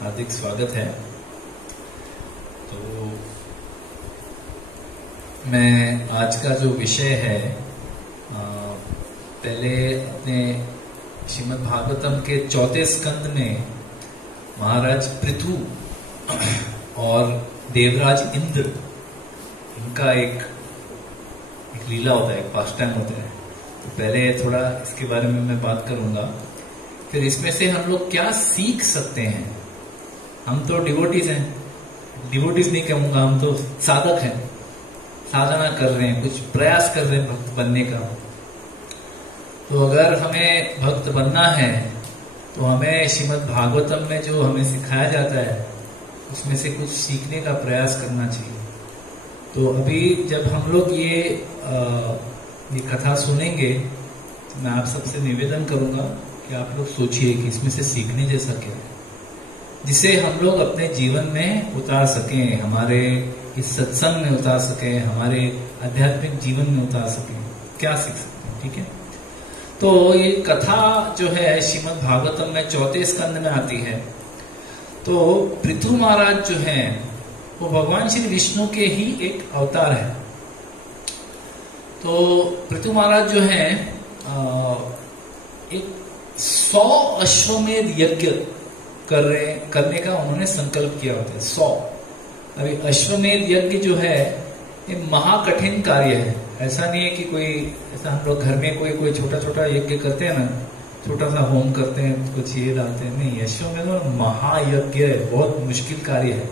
हार्दिक स्वागत है। तो मैं आज का जो विषय है, पहले अपने श्रीमद् भागवतम के 4 स्कंद में महाराज पृथु और देवराज इंद्र, इनका एक लीला होता है, एक पास टाइम होता है। तो पहले थोड़ा इसके बारे में मैं बात करूंगा, फिर इसमें से हम लोग क्या सीख सकते हैं। हम तो डिवोटीज हैं, डिवोटीज नहीं कहूंगा, हम तो साधक हैं, साधना कर रहे हैं, कुछ प्रयास कर रहे हैं भक्त बनने का। तो अगर हमें भक्त बनना है तो हमें श्रीमद् भागवतम में जो हमें सिखाया जाता है उसमें से कुछ सीखने का प्रयास करना चाहिए। तो अभी जब हम लोग ये कथा सुनेंगे तो मैं आप सबसे निवेदन करूंगा कि आप लोग सोचिए कि इसमें से सीखने जैसा क्या है, जिसे हम लोग अपने जीवन में उतार सकें, हमारे इस सत्संग में उतार सकें, हमारे आध्यात्मिक जीवन में उतार सकें, क्या सीख सकते हैं। ठीक है, तो ये कथा जो है श्रीमद् भागवतम में 4 स्कंद में आती है। तो पृथु महाराज जो हैं वो भगवान श्री विष्णु के ही एक अवतार है। तो पृथु महाराज जो हैं एक 100 अश्वमेध यज्ञ करने का उन्होंने संकल्प किया होता है। 100। अभी अश्वमेध यज्ञ जो है ये महाकठिन कार्य है। ऐसा नहीं है कि कोई ऐसा हम लोग घर में कोई छोटा छोटा यज्ञ करते हैं ना, छोटा सा होम करते हैं, कुछ ये डालते हैं, नहीं, अश्वमेध महायज्ञ है, बहुत मुश्किल कार्य है।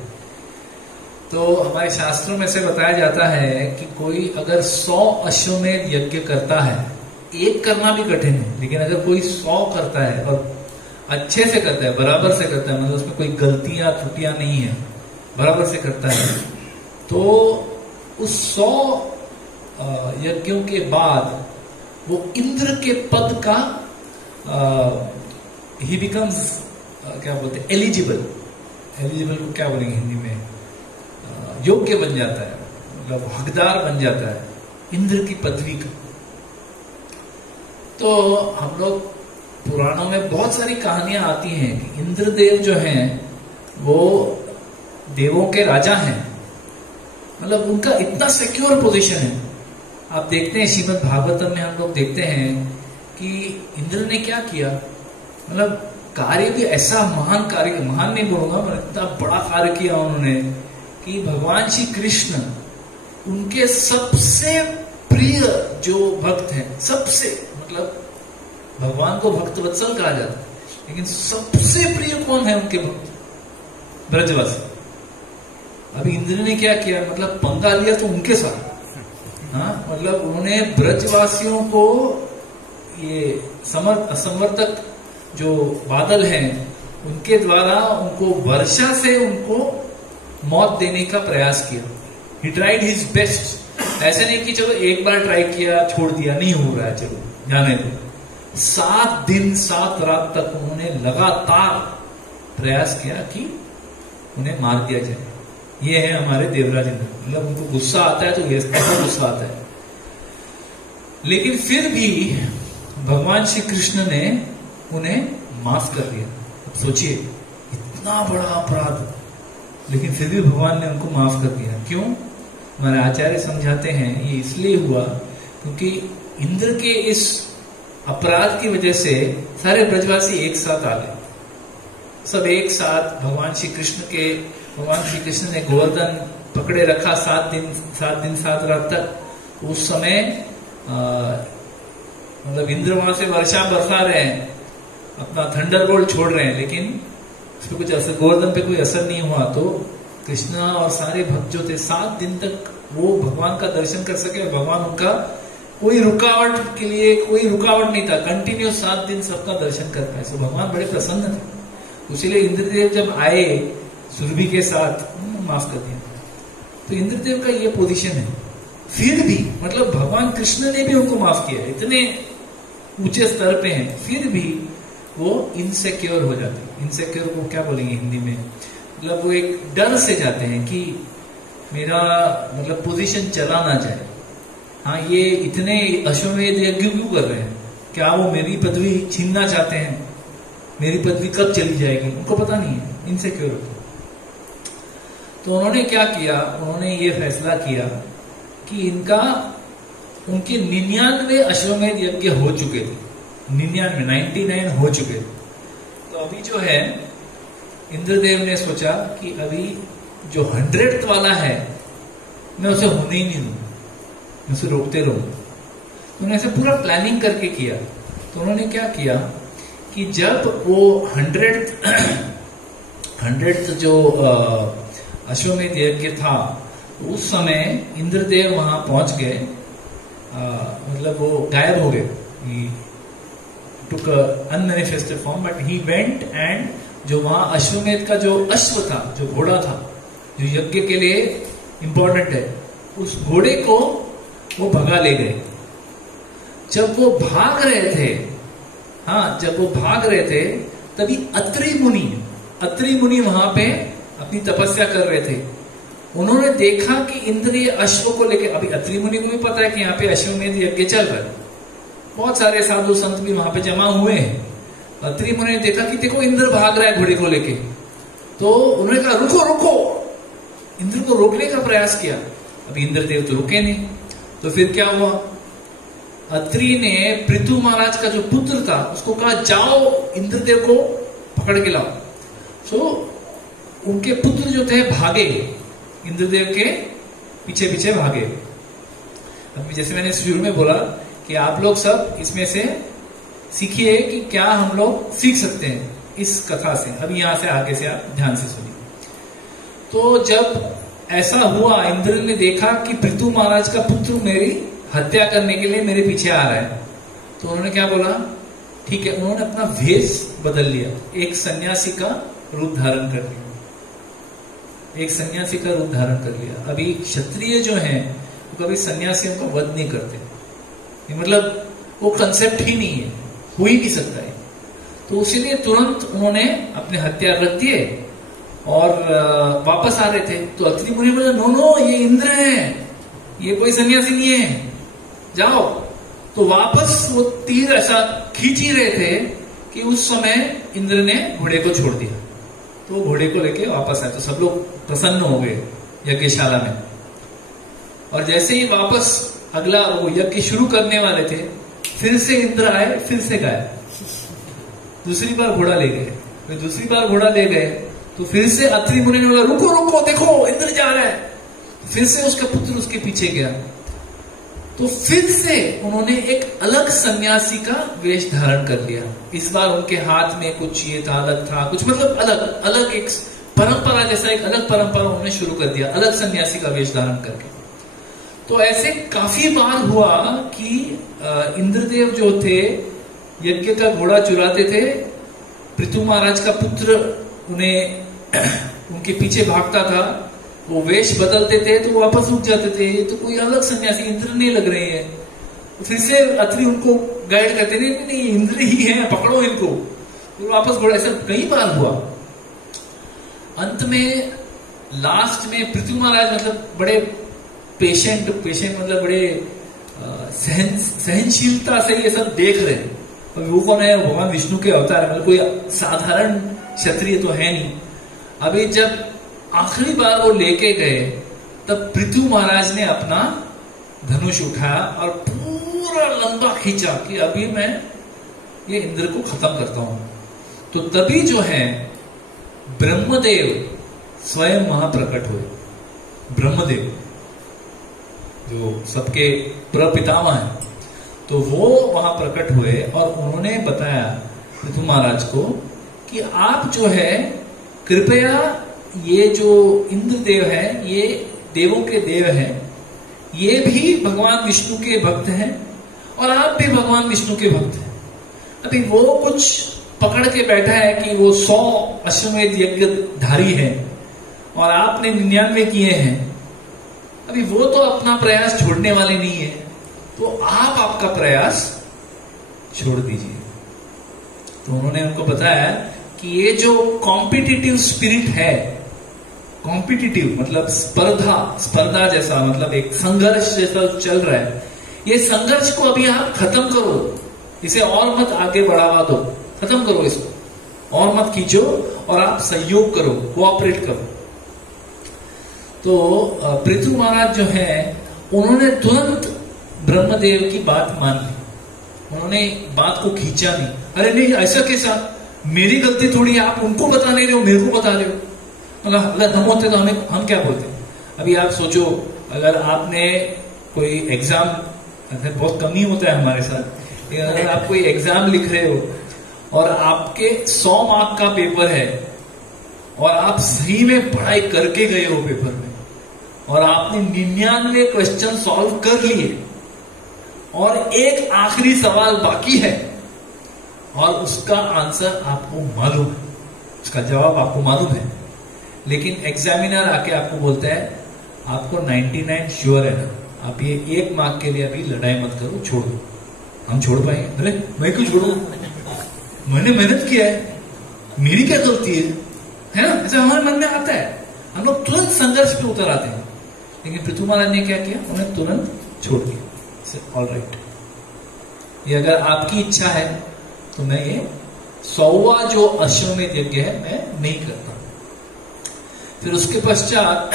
तो हमारे शास्त्रों में से बताया जाता है कि कोई अगर 100 अश्वमेध यज्ञ करता है, एक करना भी कठिन है, लेकिन अगर कोई 100 करता है और अच्छे से करता है, बराबर से करता है, मतलब उसमें कोई गलतियां त्रुटियां नहीं है, बराबर से करता है, तो उस 100 यज्ञों के बाद वो इंद्र के पद का ही बिकम्स क्या बोलते हैं, एलिजिबल को क्या बोलेंगे हिंदी में, योग्य बन जाता है, मतलब हकदार बन जाता है इंद्र की पदवी का। तो हम लोग पुराणों में बहुत सारी कहानियां आती हैं कि इंद्रदेव जो हैं वो देवों के राजा हैं, मतलब उनका इतना सिक्योर पोजीशन है। आप देखते हैं श्रीमद् भागवतम में हम लोग देखते हैं कि इंद्र ने क्या किया, मतलब कार्य भी ऐसा महान कार्य, महान नहीं बोलूंगा पर इतना बड़ा कार्य किया उन्होंने कि भगवान श्री कृष्ण उनके सबसे प्रिय जो भक्त हैं, सबसे, मतलब भगवान को भक्त वत्सल कहा जाता है, लेकिन सबसे प्रिय कौन है उनके भक्त? ब्रजवासी। अभी इंद्र ने क्या किया, मतलब पंगा लिया तो उनके साथ, हाँ, मतलब उन्होंने ब्रजवासियों को ये असमर्थक जो बादल हैं उनके द्वारा उनको वर्षा से उनको मौत देने का प्रयास किया। He tried his best. ऐसे नहीं कि चलो एक बार ट्राई किया छोड़ दिया, नहीं हो रहा है, चलो जाने दो। 7 दिन 7 रात तक उन्होंने लगातार प्रयास किया कि उन्हें मार दिया जाए। ये है हमारे देवराज इंद्र, मतलब उनको गुस्सा आता है तो ऐसा गुस्सा आता है, लेकिन फिर भी भगवान श्री कृष्ण ने उन्हें माफ कर दिया। सोचिए इतना बड़ा अपराध, लेकिन फिर भी भगवान ने उनको माफ कर दिया। क्यों? हमारे आचार्य समझाते हैं ये इसलिए हुआ क्योंकि इंद्र के इस अपराध की वजह से सारे ब्रजवासी एक साथ आ गए, सब एक साथ भगवान श्री कृष्ण ने गोवर्धन पकड़े रखा 7 दिन 7 रात तक। उस समय मतलब इंद्र वहां से वर्षा बरसा रहे हैं, अपना थंडरबोल्ट छोड़ रहे हैं, लेकिन उस पर कुछ असर, गोवर्धन पे कोई असर नहीं हुआ। तो कृष्ण और सारे भक्त जो थे 7 दिन तक वो भगवान का दर्शन कर सके, और भगवान उनका कोई रुकावट के लिए कोई रुकावट नहीं था, कंटिन्यू 7 दिन सबका दर्शन कर पाए। तो भगवान बड़े प्रसन्न थे। इसीलिए इंद्रदेव जब आए सुरभि के साथ, माफ कर दिया, तो इंद्रदेव का ये पोजीशन है। फिर भी मतलब भगवान कृष्ण ने भी उनको माफ किया, इतने ऊंचे स्तर पे हैं, फिर भी वो इनसेक्योर हो जाते हैं। इनसेक्योर को क्या बोलेंगे हिंदी में, मतलब वो एक डर से जाते हैं कि मेरा मतलब पोजीशन चला ना जाए। हाँ, ये इतने अश्वमेध यज्ञ क्यों कर रहे हैं, क्या वो मेरी पदवी छीनना चाहते हैं, मेरी पदवी कब चली जाएगी, उनको पता नहीं है, इनसेक्योर होते। तो उन्होंने क्या किया, उन्होंने ये फैसला किया कि इनका उनके 99 अश्वमेध यज्ञ हो चुके थे, 99 हो चुके थे। तो अभी जो है इंद्रदेव ने सोचा कि अभी जो 100th वाला है मैं उसे होने ही नहीं दूं, मैं उसे रोकते रहूं। तो उन्होंने ऐसे पूरा प्लानिंग करके किया। तो उन्होंने क्या किया कि जब वो 100th जो अश्वमेध यज्ञ था, उस समय इंद्रदेव वहां पहुंच गए, मतलब वो गायब हो गए। He took a unmanifested form, but he went and जो वहां अश्वमेध का जो अश्व था, जो घोड़ा था, जो यज्ञ के लिए इंपॉर्टेंट है, उस घोड़े को वो भगा ले गए। जब वो भाग रहे थे, हाँ, जब वो भाग रहे थे, तभी अत्रि मुनि वहां पे अपनी तपस्या कर रहे थे। उन्होंने देखा कि इंद्र ये अश्व को लेके, अभी अत्रि मुनि को भी पता है कि यहाँ पे अश्वमेध यज्ञ चल रहा है, बहुत सारे साधु संत भी वहां पे जमा हुए हैं। अत्रि मुनि ने देखा कि देखो इंद्र भाग रहा है घोड़े को लेके, तो उन्होंने कहा रुको रुको, इंद्र को रोकने का प्रयास किया। अभी इंद्रदेव तो रुके नहीं, तो फिर क्या हुआ, अत्रि ने पृथु महाराज का जो पुत्र था उसको कहा जाओ इंद्रदेव को पकड़ के लाओ। सो उनके पुत्र जो थे भागे, इंद्रदेव के पीछे पीछे भागे। अभी जैसे मैंने शुरू में बोला कि आप लोग सब इसमें से सीखिए कि क्या हम लोग सीख सकते हैं इस कथा से। अभी यहां से आगे से आप ध्यान से सुनिए। तो जब ऐसा हुआ, इंद्र ने देखा कि पृथु महाराज का पुत्र मेरी हत्या करने के लिए मेरे पीछे आ रहा है, तो उन्होंने क्या बोला, ठीक है, उन्होंने अपना वेश बदल लिया, एक सन्यासी का रूप धारण कर लिया, एक सन्यासी का रूप धारण कर लिया। अभी क्षत्रिय जो हैं वो कभी सन्यासियों का वध नहीं करते, मतलब वो कंसेप्ट ही नहीं है, हो ही नहीं सकता है। तो इसीलिए तुरंत उन्होंने अपने हथियार रख दिए और वापस आ रहे थे। तो अत्रि मुनि बोले नो, ये इंद्र है, ये कोई सन्यासी नहीं है, जाओ। तो वापस वो तीर ऐसा खींच ही रहे थे कि उस समय इंद्र ने घोड़े को छोड़ दिया। तो वो घोड़े को लेके वापस आए, तो सब लोग प्रसन्न हो गए यज्ञशाला में। और जैसे ही वापस अगला वो यज्ञ शुरू करने वाले थे, फिर से इंद्र आए, फिर से गायब। दूसरी बार घोड़ा ले गए, फिर दूसरी बार घोड़ा ले गए, तो फिर से अत्रि मुनि ने बोला रुको रुको, देखो इंद्र जा रहा है। फिर से उसका पुत्र उसके पीछे गया, तो फिर से उन्होंने एक अलग सन्यासी का वेश धारण कर लिया। इस बार उनके हाथ में कुछ ये था, अलग था, कुछ मतलब अलग अलग एक परंपरा जैसा, एक अलग परंपरा उन्होंने शुरू कर दिया, अलग सन्यासी का वेश धारण करके। तो ऐसे काफी बार हुआ कि इंद्रदेव जो थे यज्ञ का घोड़ा चुराते थे, पृथु महाराज का पुत्र उन्हें उनके पीछे भागता था, वो वेश बदलते थे तो वापस रुक जाते थे, तो कोई अलग सन्यासी, इंद्र नहीं लग रहे हैं। तो फिर से अत्रि उनको गाइड करते थे, नहीं इंद्र ही है, पकड़ो इनको, तो वापस घोड़ा। ऐसा कई बार हुआ। अंत में लास्ट में पृथु महाराज मतलब बड़े पेशेंट मतलब बड़े सहनशीलता से ये सब देख रहे हैं। वो कौन है, भगवान विष्णु के अवतार है, मतलब कोई साधारण क्षत्रिय तो है नहीं। अभी जब आखिरी बार वो लेके गए, तब पृथु महाराज ने अपना धनुष उठाया और पूरा लंबा खींचा कि अभी मैं ये इंद्र को खत्म करता हूं। तो तभी जो है ब्रह्मदेव स्वयं वहां प्रकट हुए। ब्रह्मदेव जो सबके प्रपितामह हैं, तो वो वहां प्रकट हुए और उन्होंने बताया पृथु महाराज को कि आप जो है कृपया ये जो इंद्रदेव है, ये देवों के देव हैं, ये भी भगवान विष्णु के भक्त हैं और आप भी भगवान विष्णु के भक्त हैं। अभी वो कुछ पकड़ के बैठा है कि वो 100 अश्वमेध यज्ञ धारी है और आपने 99 किए हैं, अभी वो तो अपना प्रयास छोड़ने वाले नहीं है, तो आप आपका प्रयास छोड़ दीजिए। तो उन्होंने उनको बताया कि ये जो कॉम्पिटिटिव स्पिरिट है, कॉम्पिटिटिव मतलब स्पर्धा जैसा, मतलब एक संघर्ष जैसा चल रहा है, ये संघर्ष को अभी आप खत्म करो, इसे और मत आगे बढ़ावा दो, खत्म करो इसको, और मत खींचो, और आप सहयोग करो, कोऑपरेट करो। तो पृथु महाराज जो है उन्होंने तुरंत ब्रह्मदेव की बात मान ली, उन्होंने बात को खींचा नहीं। अरे नहीं, ऐसा कैसा, मेरी गलती थोड़ी है, आप उनको बता नहीं रहे हो, मेरे को बता रहे हो। अगर हम होते तो हम क्या बोलते। अभी आप सोचो, अगर आपने कोई एग्जाम, बहुत कम ही होता है हमारे साथ, अगर आप कोई एग्जाम लिख रहे हो और आपके 100 मार्क का पेपर है और आप सही में पढ़ाई करके गए हो पेपर में, और आपने 99 क्वेश्चन सॉल्व कर लिए और एक आखिरी सवाल बाकी है और उसका आंसर आपको मालूम है, उसका जवाब आपको मालूम है, लेकिन एग्जामिनर आके आपको बोलता है आपको 99 श्योर है ना, आप ये 1 मार्क के लिए अभी लड़ाई मत करो, छोड़ दो। हम छोड़ पाएंगे? अरे मैं क्यों छोड़ू, मैंने मेहनत किया है, मेरी क्या गलती है ना? ऐसा हमारे मन में आता है, हम लोग तुरंत संघर्ष पे उतर आते हैं। लेकिन पृथु महाराज ने क्या किया, उन्हें तुरंत छोड़ दिया। ऑल राइट, ये अगर आपकी इच्छा है तो मैं ये 100वां जो अश्वमेध यज्ञ है मैं नहीं करता। फिर उसके पश्चात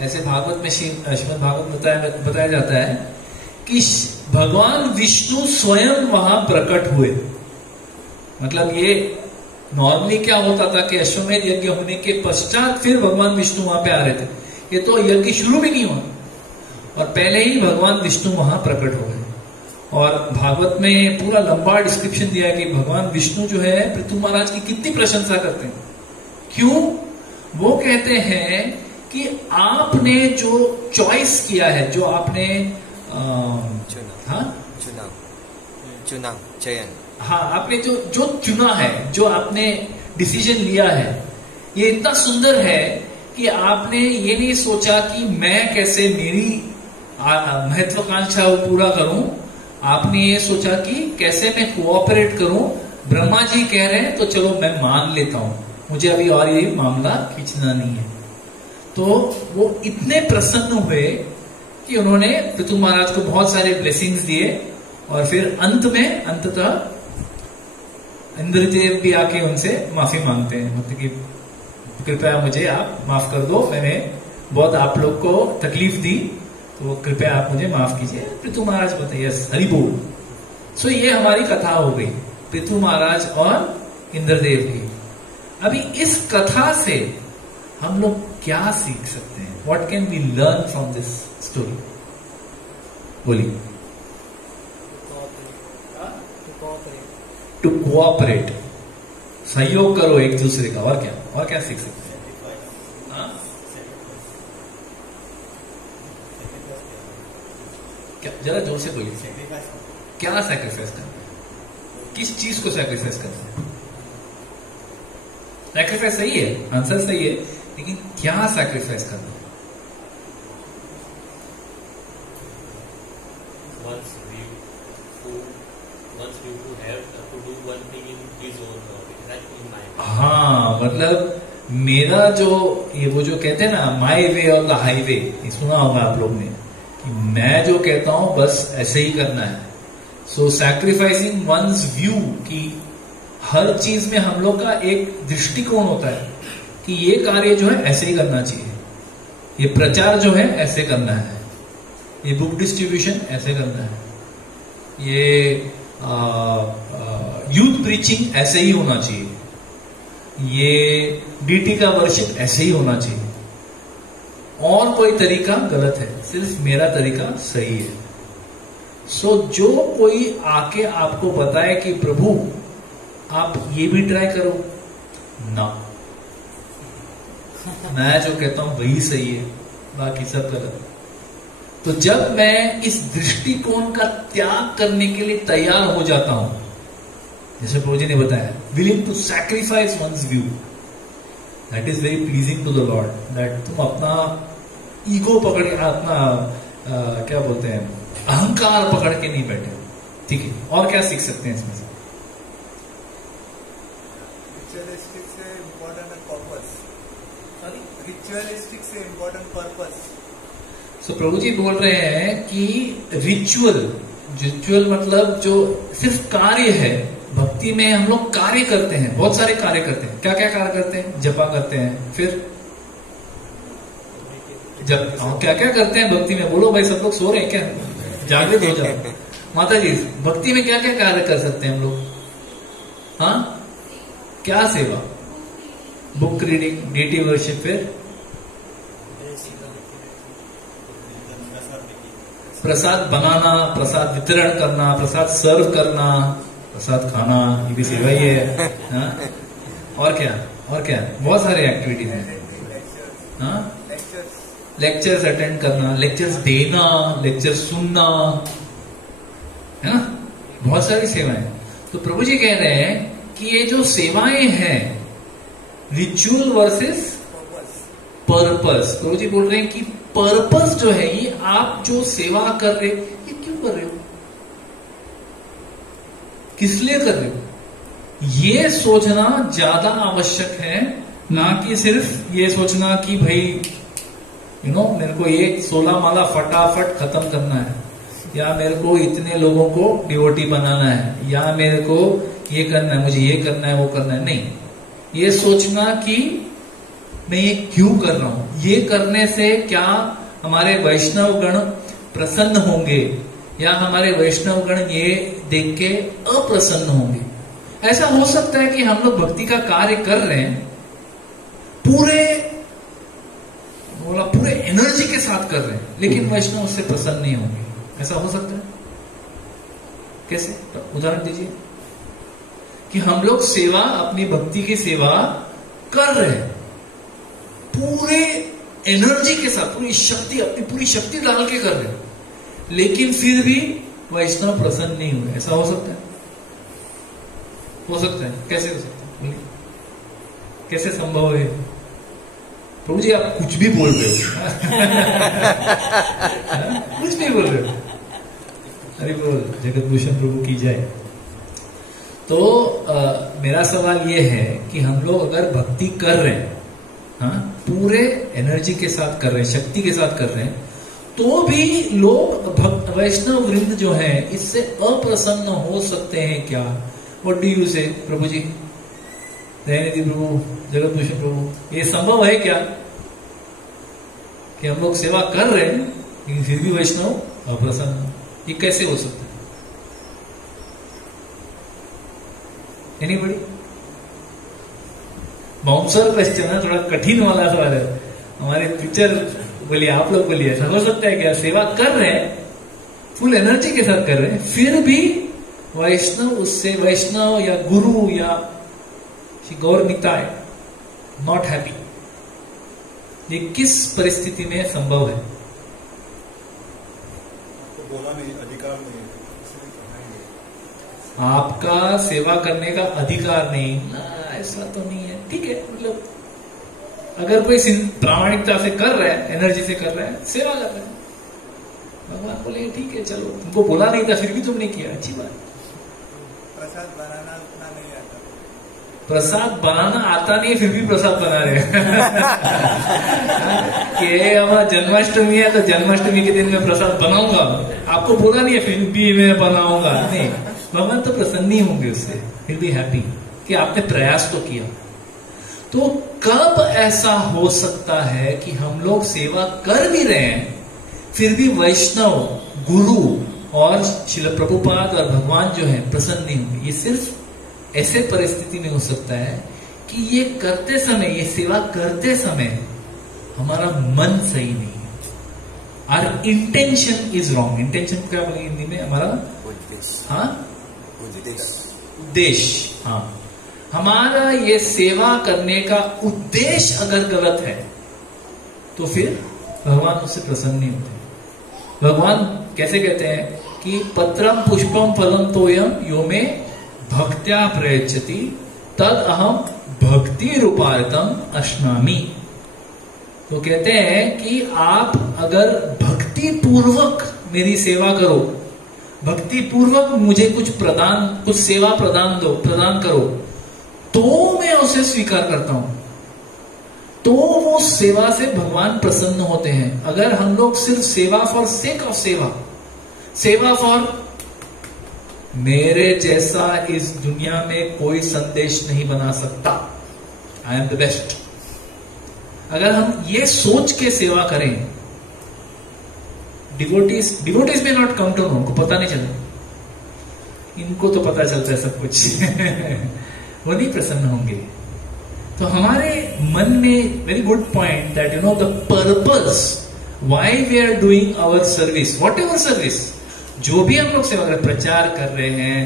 ऐसे भागवत में, श्रीमद् भागवत बताया जाता है कि भगवान विष्णु स्वयं वहां प्रकट हुए। मतलब ये नॉर्मली क्या होता था कि अश्वमेध यज्ञ होने के पश्चात फिर भगवान विष्णु वहां पे आ रहे थे, ये तो यज्ञ शुरू भी नहीं हुआ और पहले ही भगवान विष्णु वहां प्रकट हो गए। और भागवत में पूरा लंबा डिस्क्रिप्शन दिया है कि भगवान विष्णु जो है पृथु महाराज की कितनी प्रशंसा करते हैं। क्यों? वो कहते हैं कि आपने जो चॉइस किया है, जो आपने चयन, हाँ, आपने जो चुना है, जो आपने डिसीजन लिया है, ये इतना सुंदर है कि आपने ये नहीं सोचा कि मैं कैसे मेरी महत्वाकांक्षा को पूरा करूं, आपने ये सोचा कि कैसे मैं कोऑपरेट करूं। ब्रह्मा जी कह रहे हैं तो चलो मैं मान लेता हूं, मुझे अभी और ये मामला खींचना नहीं है। तो वो इतने प्रसन्न हुए कि उन्होंने पृथु महाराज को बहुत सारे ब्लेसिंग्स दिए और फिर अंततः इंद्रदेव भी आके उनसे माफी मांगते हैं, मतलब कि कृपया मुझे आप माफ कर दो, मैंने बहुत आप लोग को तकलीफ दी, तो कृपया आप मुझे माफ कीजिए। पृथु महाराज बताइए, यस हरि बोल। सो ये हमारी कथा हो गई पृथु महाराज और इंद्रदेव की। अभी इस कथा से हम लोग क्या सीख सकते हैं? What can we learn from this story? बोलिए। टू कोऑपरेट, सहयोग करो एक दूसरे का, और क्या सीख सकते हैं? क्या, जरा जोर से बोलिए। क्या सैक्रिफाइस करना है? किस चीज को सैक्रिफाइस करना है? सैक्रिफाइस सही है, आंसर सही है, लेकिन क्या सैक्रिफाइस करना है? हाँ, मतलब मेरा जो वो जो कहते हैं ना, माई वे और द हाईवे, सुना होगा आप लोग ने, कि मैं जो कहता हूं बस ऐसे ही करना है। सो सैक्रिफाइसिंग वंस व्यू, कि हर चीज में हम लोग का एक दृष्टिकोण होता है कि ये कार्य जो है ऐसे ही करना चाहिए, ये प्रचार जो है ऐसे करना है, ये बुक डिस्ट्रीब्यूशन ऐसे करना है, ये यूथ प्रीचिंग ऐसे ही होना चाहिए, ये डीटी का वर्शिप ऐसे ही होना चाहिए, और कोई तरीका गलत है, सिर्फ मेरा तरीका सही है। सो जो कोई आके आपको बताए कि प्रभु आप ये भी ट्राई करो ना, मैं जो कहता हूं वही सही है, बाकी सब गलत। तो जब मैं इस दृष्टिकोण का त्याग करने के लिए तैयार हो जाता हूं, जैसे प्रभु जी ने बताया, willing to sacrifice one's view. That is very pleasing to the Lord. That तुम अपना ईगो पकड़ के, अपना क्या बोलते हैं, अहंकार पकड़ के नहीं बैठे. ठीक है, और क्या सीख सकते हैं इसमें से? रिचुअलिस्टिक से इम्पोर्टेंट पर्पस. रिचुअलिस्टिक से इम्पोर्टेंट पर्पस. सो प्रभु जी बोल रहे हैं कि रिचुअल मतलब जो सिर्फ कार्य है. भक्ति में हम लोग कार्य करते हैं, बहुत सारे कार्य करते हैं. क्या क्या कार्य करते हैं? जपा करते हैं, फिर जब क्या क्या करते हैं भक्ति में? बोलो भाई, सब लोग सो रहे हैं क्या? जागृत हो जाओ. माता जी, भक्ति में क्या क्या कार्य कर सकते हैं हम लोग? हाँ, क्या सेवा? बुक रीडिंग, डेटी वर्शिप, फिर प्रसाद बनाना, प्रसाद वितरण करना, प्रसाद सर्व करना, प्रसाद खाना, ये भी सेवा ही है. हाँ? और क्या? और क्या? बहुत सारे एक्टिविटीज हैं. हाँ, लेक्चर्स अटेंड करना, लेक्चर्स देना, लेक्चर्स सुनना, है ना? बहुत सारी सेवाएं. तो प्रभु जी कह रहे हैं कि ये जो सेवाएं हैं, रिचुअल वर्सेस पर्पस. प्रभु जी बोल रहे हैं कि पर्पस जो है, ये आप जो सेवा कर रहे हो, ये क्यों कर रहे हो, किस लिए कर रहे हो, ये सोचना ज्यादा आवश्यक है. ना कि सिर्फ ये सोचना कि भाई मेरे को ये 16 माला फटाफट खत्म करना है, या मेरे को इतने लोगों को डिवोटी बनाना है, या मेरे को ये करना है, मुझे ये करना है, वो करना है. नहीं, ये सोचना कि मैं ये क्यों कर रहा हूं, ये करने से क्या हमारे वैष्णव गण प्रसन्न होंगे, या हमारे वैष्णव गण ये देख के अप्रसन्न होंगे. ऐसा हो सकता है कि हम लोग भक्ति का कार्य कर रहे हैं, पूरे एनर्जी के साथ कर रहे हैं, लेकिन वैष्णव उससे प्रसन्न नहीं होंगे. ऐसा हो सकता है? कैसे? उदाहरण दीजिए. कि हम लोग सेवा, अपनी भक्ति की सेवा कर रहे हैं, पूरे एनर्जी के साथ, पूरी शक्ति, अपनी पूरी शक्ति डाल के कर रहे हैं, लेकिन फिर भी वैष्णव प्रसन्न नहीं हुए. ऐसा हो सकता है? हो सकता है. कैसे हो सकता है? बोलिए, कैसे संभव है? प्रभु जी, आप कुछ भी बोल रहे हो. कुछ भी बोल रहे हो. अरे बोल, जगत भूषण प्रभु की जाए. तो मेरा सवाल ये है कि हम लोग अगर भक्ति कर रहे हैं, हाँ, पूरे एनर्जी के साथ कर रहे हैं, शक्ति के साथ कर रहे हैं, तो भी लोग वैष्णव वृंद जो है इससे अप्रसन्न हो सकते हैं क्या? व्हाट डू यू से प्रभु जी, दयानिधि प्रभु, जगत भूषण प्रभु, ये संभव है क्या कि हम लोग सेवा कर रहे हैं लेकिन फिर भी वैष्णव अप्रसन्न? ये कैसे हो सकता है? एनीबडी? बाउंसर क्वेश्चन है, थोड़ा कठिन वाला सवाल है. हमारे टीचर बोलिए, आप लोग बोलिए, ऐसा हो सकता है क्या? सेवा कर रहे हैं, फुल एनर्जी के साथ कर रहे हैं, फिर भी वैष्णव उससे, वैष्णव या गुरु या गौर निताय नॉट हैप्पी. ये किस परिस्थिति में संभव है? तो बोला नहीं, अधिकार नहीं, आपका सेवा करने का अधिकार नहीं. ऐसा तो नहीं है. ठीक है, मतलब अगर कोई प्रामाणिकता से कर रहा है, एनर्जी से कर रहा है, सेवा कर रहा है, भगवान बोले ठीक है, चलो, तुमको बोला नहीं था फिर भी तुमने किया, अच्छी बात. प्रसाद बनाना उतना नहीं आता. प्रसाद बनाना आता नहीं, फिर भी प्रसाद बना रहे कि हमारा जन्माष्टमी है तो जन्माष्टमी के दिन मैं प्रसाद बनाऊंगा. आपको बोला नहीं है, फिर भी मैं बनाऊंगा. नहीं, भगवान तो प्रसन्न नहीं होंगे उससे, फिर भी हैप्पी कि आपने प्रयास तो किया. तो कब ऐसा हो सकता है कि हम लोग सेवा कर भी रहे हैं, फिर भी वैष्णव, गुरु और श्रील प्रभुपाद और भगवान जो है प्रसन्न नहीं होंगे? ये सिर्फ ऐसे परिस्थिति में हो सकता है कि ये करते समय, ये सेवा करते समय हमारा मन सही नहीं है. Our intention is wrong. Intention क्या बोलेंगे हिंदी में? हमारा उद्देश्य. हाँ, हमारा ये सेवा करने का उद्देश्य अगर गलत है तो फिर भगवान उससे प्रसन्न नहीं होते. भगवान कैसे कहते हैं कि पत्रम पुष्पम फलम तोयम यो में भक्त्या प्रयच्छति तद अहम भक्ति रूपार्थम अश्नामि। तो कहते हैं कि आप अगर भक्ति पूर्वक मेरी सेवा करो, भक्ति पूर्वक मुझे कुछ सेवा प्रदान करो, तो मैं उसे स्वीकार करता हूं। तो वो सेवा से भगवान प्रसन्न होते हैं। अगर हम लोग सिर्फ सेवा फॉर सेक ऑफ सेवा फॉर मेरे जैसा इस दुनिया में कोई संदेश नहीं बना सकता, आई एम द बेस्ट, अगर हम ये सोच के सेवा करें, डिवोटीज में नॉट कम टू नो, उनको पता नहीं चला, इनको तो पता चलता है सब कुछ वो नहीं प्रसन्न होंगे। तो हमारे मन में very good point that the purpose why we are doing our service, whatever service, जो भी हम लोग सेवा कर, प्रचार कर रहे हैं,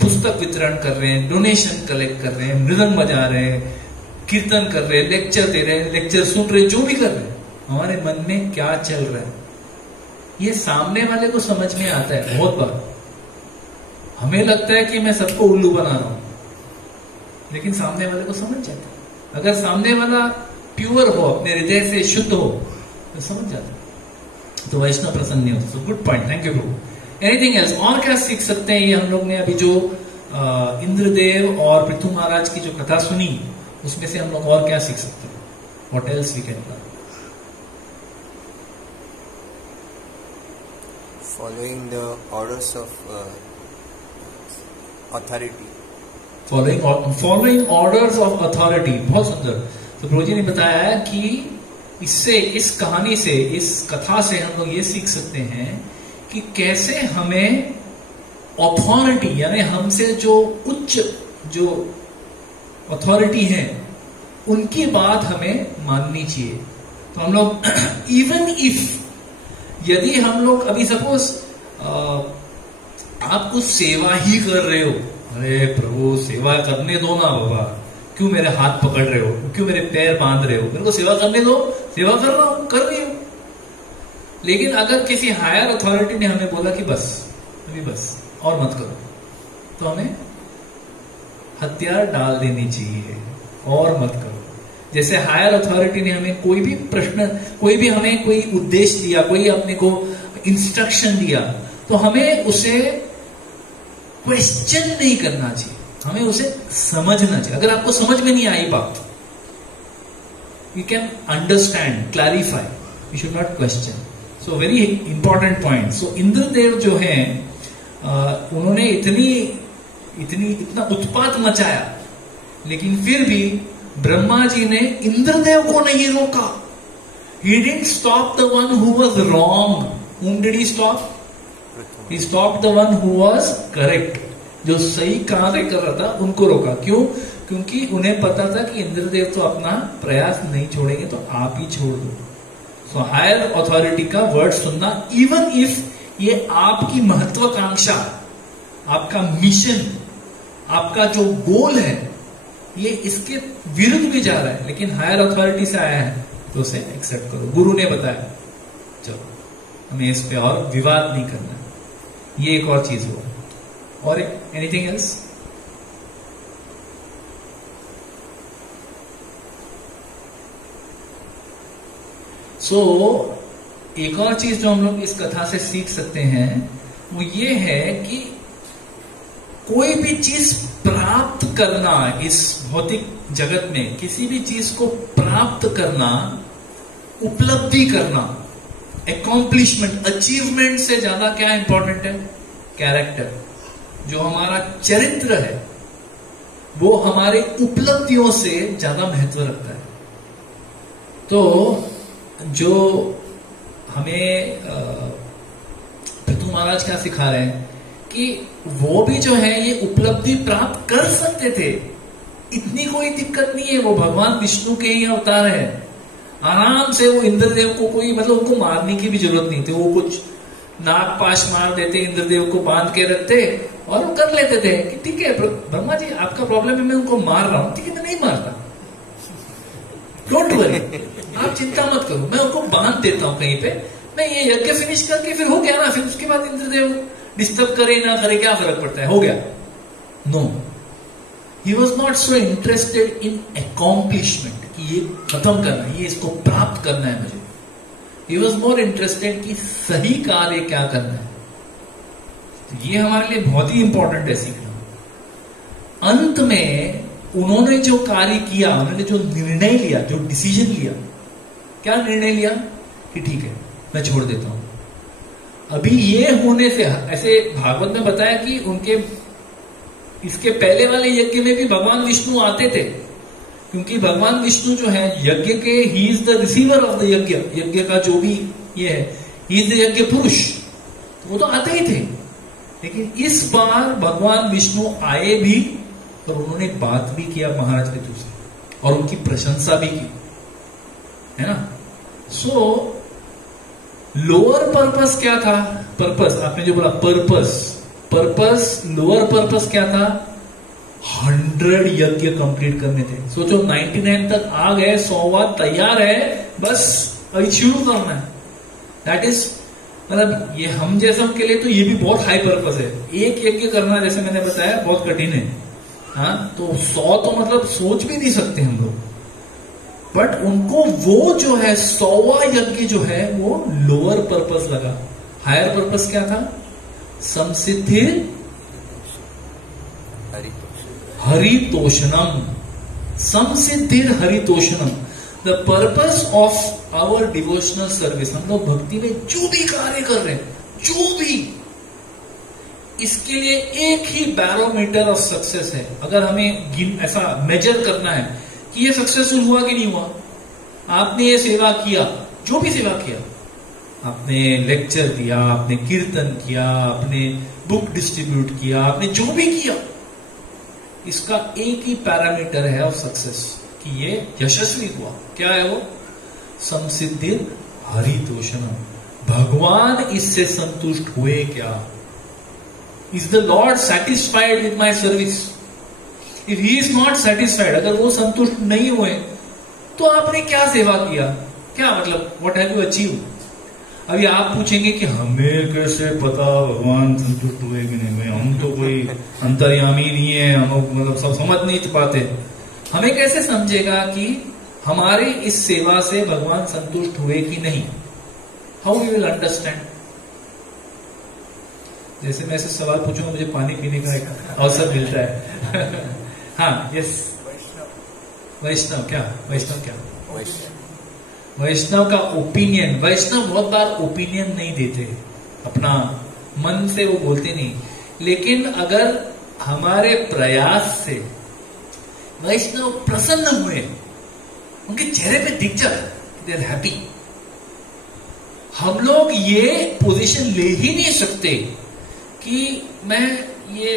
पुस्तक वितरण कर रहे हैं, डोनेशन कलेक्ट कर रहे हैं, मृदंग बजा रहे हैं, कीर्तन कर रहे हैं, लेक्चर दे रहे हैं, लेक्चर सुन रहे हैं, जो भी कर रहे हैं, हमारे मन में क्या चल रहा है, ये सामने वाले को समझ में आता है। बहुत बार हमें लगता है कि मैं सबको उल्लू बना रहा हूं, लेकिन सामने वाले को समझ जाता है। अगर सामने वाला प्योर हो, अपने हृदय से शुद्ध हो, तो समझ जाता है, तो वैष्णव प्रसन्न नहीं होता। So good point, thank you Prabhu. Anything else, और क्या सीख सकते हैं? ये हम लोग ने अभी जो इंद्रदेव और पृथु महाराज की जो कथा सुनी, उसमें से हम लोग और क्या सीख सकते हैं? What else we can learn? Following the orders of authority. Following orders of authority, बहुत सुंदर। तो प्रभु जी ने बताया कि इससे, इस कहानी से, इस कथा से हम लोग ये सीख सकते हैं कि कैसे हमें अथॉरिटी, यानी हमसे जो उच्च जो अथॉरिटी है, उनकी बात हमें माननी चाहिए। तो हम लोग इवन इफ, यदि हम लोग अभी सपोज आप कुछ सेवा ही कर रहे हो, अरे प्रभु सेवा करने दो ना बाबा, क्यों मेरे हाथ पकड़ रहे हो, क्यों मेरे पैर बांध रहे हो, मेरे को सेवा करने दो, सेवा कर रहा हूं, कर रही हूं। लेकिन अगर किसी हायर अथॉरिटी ने हमें बोला कि बस अभी बस और मत करो, तो हमें हथियार डाल देनी चाहिए, और मत करो। जैसे हायर अथॉरिटी ने हमें कोई भी प्रश्न, कोई भी हमें कोई उद्देश्य दिया, कोई अपने को इंस्ट्रक्शन दिया, तो हमें उसे क्वेश्चन नहीं करना चाहिए, हमें उसे समझना चाहिए। अगर आपको समझ में नहीं आई बात, you can understand, clarify, you should not question. So very important point. So Indradev जो है, उन्होंने इतना उत्पात मचाया, लेकिन फिर भी ब्रह्मा जी ने इंद्रदेव को नहीं रोका। He didn't stop the one who was wrong. Whom did he stop? He stopped the one who was correct. जो सही कार्य कर रहा था उनको रोका। क्यों? क्योंकि उन्हें पता था कि इंद्रदेव तो अपना प्रयास नहीं छोड़ेंगे, तो आप ही छोड़ दो। सो हायर अथॉरिटी का वर्ड सुनना, इवन इफ ये आपकी महत्वाकांक्षा, आपका मिशन, आपका जो गोल है, ये इसके विरुद्ध भी जा रहा है, लेकिन हायर अथॉरिटी से आया है, तो उसे एक्सेप्ट करो। गुरु ने बताया, चलो हमें इस पे और विवाद नहीं करना। ये एक और चीज हुआ। और एनीथिंग एल्स? सो एक और चीज जो हम लोग इस कथा से सीख सकते हैं, वो ये है कि कोई भी चीज प्राप्त करना, इस भौतिक जगत में किसी भी चीज को प्राप्त करना, उपलब्धि करना, अकॉम्प्लिशमेंट, अचीवमेंट से ज्यादा क्या इंपॉर्टेंट है? कैरेक्टर। जो हमारा चरित्र है, वो हमारे उपलब्धियों से ज्यादा महत्व रखता है। तो जो हमें पृथु महाराज क्या सिखा रहे हैं कि वो भी जो है ये उपलब्धि प्राप्त कर सकते थे, इतनी कोई दिक्कत नहीं है। वो भगवान विष्णु के ही अवतार है, आराम से वो इंद्रदेव को कोई, मतलब उनको मारने की भी जरूरत नहीं थी। वो कुछ नागपाश मार देते, इंद्रदेव को बांध के रखते और वो कर लेते थे कि ठीक है ब्रह्मा जी आपका प्रॉब्लम है, मैं उनको मार रहा हूं, ठीक है मैं नहीं मारता, डोंट वरी, आप चिंता मत करो, मैं उनको बांध देता हूं कहीं पे, मैं ये यज्ञ फिनिश करके फिर हो गया ना, फिर उसके बाद इंद्रदेव डिस्टर्ब करे ना करे क्या फर्क पड़ता है, हो गया। No, he was not so interested in accomplishment कि ये खत्म करना है, ये इसको प्राप्त करना है मुझे. ही वॉज मोर इंटरेस्टेड कि सही कार्य क्या करना है. तो ये हमारे लिए बहुत ही इंपॉर्टेंट है सीखना. अंत में उन्होंने जो कार्य किया, उन्होंने जो निर्णय लिया, जो डिसीजन लिया, क्या निर्णय लिया कि ठीक है मैं छोड़ देता हूं. अभी ये होने से, ऐसे भागवत में बताया कि उनके इसके पहले वाले यज्ञ में भी भगवान विष्णु आते थे, क्योंकि भगवान विष्णु जो है यज्ञ के, ही is the receiver of the यज्ञ, यज्ञ का जो भी ये है, ही इज द यज्ञ पुरुष, तो वो तो आते ही थे. लेकिन इस बार भगवान विष्णु आए भी और उन्होंने बात भी किया महाराज ऋतु से और उनकी प्रशंसा भी की, है ना. सो लोअर पर्पस क्या था? पर्पस आपने जो बोला पर्पस लोअर पर्पस क्या था? 100 यज्ञ कंप्लीट करने थे. सोचो 99 तक आ गए, 100वां तैयार है, बस अभी शुरू करना है. दैट इज, मतलब ये हम जैसा के लिए तो ये भी बहुत हाई पर्पस है. एक यज्ञ करना जैसे मैंने बताया बहुत कठिन है. हाँ, तो 100 तो मतलब सोच भी नहीं सकते हम लोग. बट उनको वो जो है 100वां यज्ञ जो है वो लोअर पर्पस लगा. हायर पर्पस क्या था? संसिद्धिर हरितोषणम. संसिद्धिर हरितोषणम, the purpose of our devotional service. हम लोग भक्ति में जो भी कार्य कर रहे हैं, जो भी, इसके लिए एक ही बैरोमीटर ऑफ सक्सेस है. अगर हमें ऐसा मेजर करना है कि ये सक्सेसफुल हुआ कि नहीं हुआ. आपने ये सेवा किया, जो भी सेवा किया, आपने लेक्चर दिया, आपने कीर्तन किया, आपने बुक डिस्ट्रीब्यूट किया, आपने जो भी किया, इसका एक ही पैरामीटर है ऑफ सक्सेस कि ये यशस्वी हुआ. क्या है वो? संसिद्धिर हरितोषणम. भगवान इससे संतुष्ट हुए क्या? Is the Lord satisfied with my service? If he is not satisfied, अगर वो संतुष्ट नहीं हुए, तो आपने क्या सेवा किया? क्या मतलब व्हाट हैव यू अचीव? अभी आप पूछेंगे कि हमें कैसे पता भगवान संतुष्ट हुए कि नहीं? हम तो कोई अंतर्यामी नहीं है, हम मतलब सब समझ नहीं पाते. हमें कैसे समझेगा कि हमारे इस सेवा से भगवान संतुष्ट हुए कि नहीं? How we will understand? जैसे मैं ऐसे सवाल पूछूंगा, मुझे पानी पीने का एक अवसर मिलता है. हाँ, यस. वैष्णव क्या? वैष्णव का ओपिनियन. वैष्णव बहुत बार ओपिनियन नहीं देते, अपना मन से वो बोलते नहीं. लेकिन अगर हमारे प्रयास से वैष्णव प्रसन्न हुए, उनके चेहरे पे दिख जाता, दे आर हैप्पी. हम लोग ये पोजीशन ले ही नहीं सकते कि मैं ये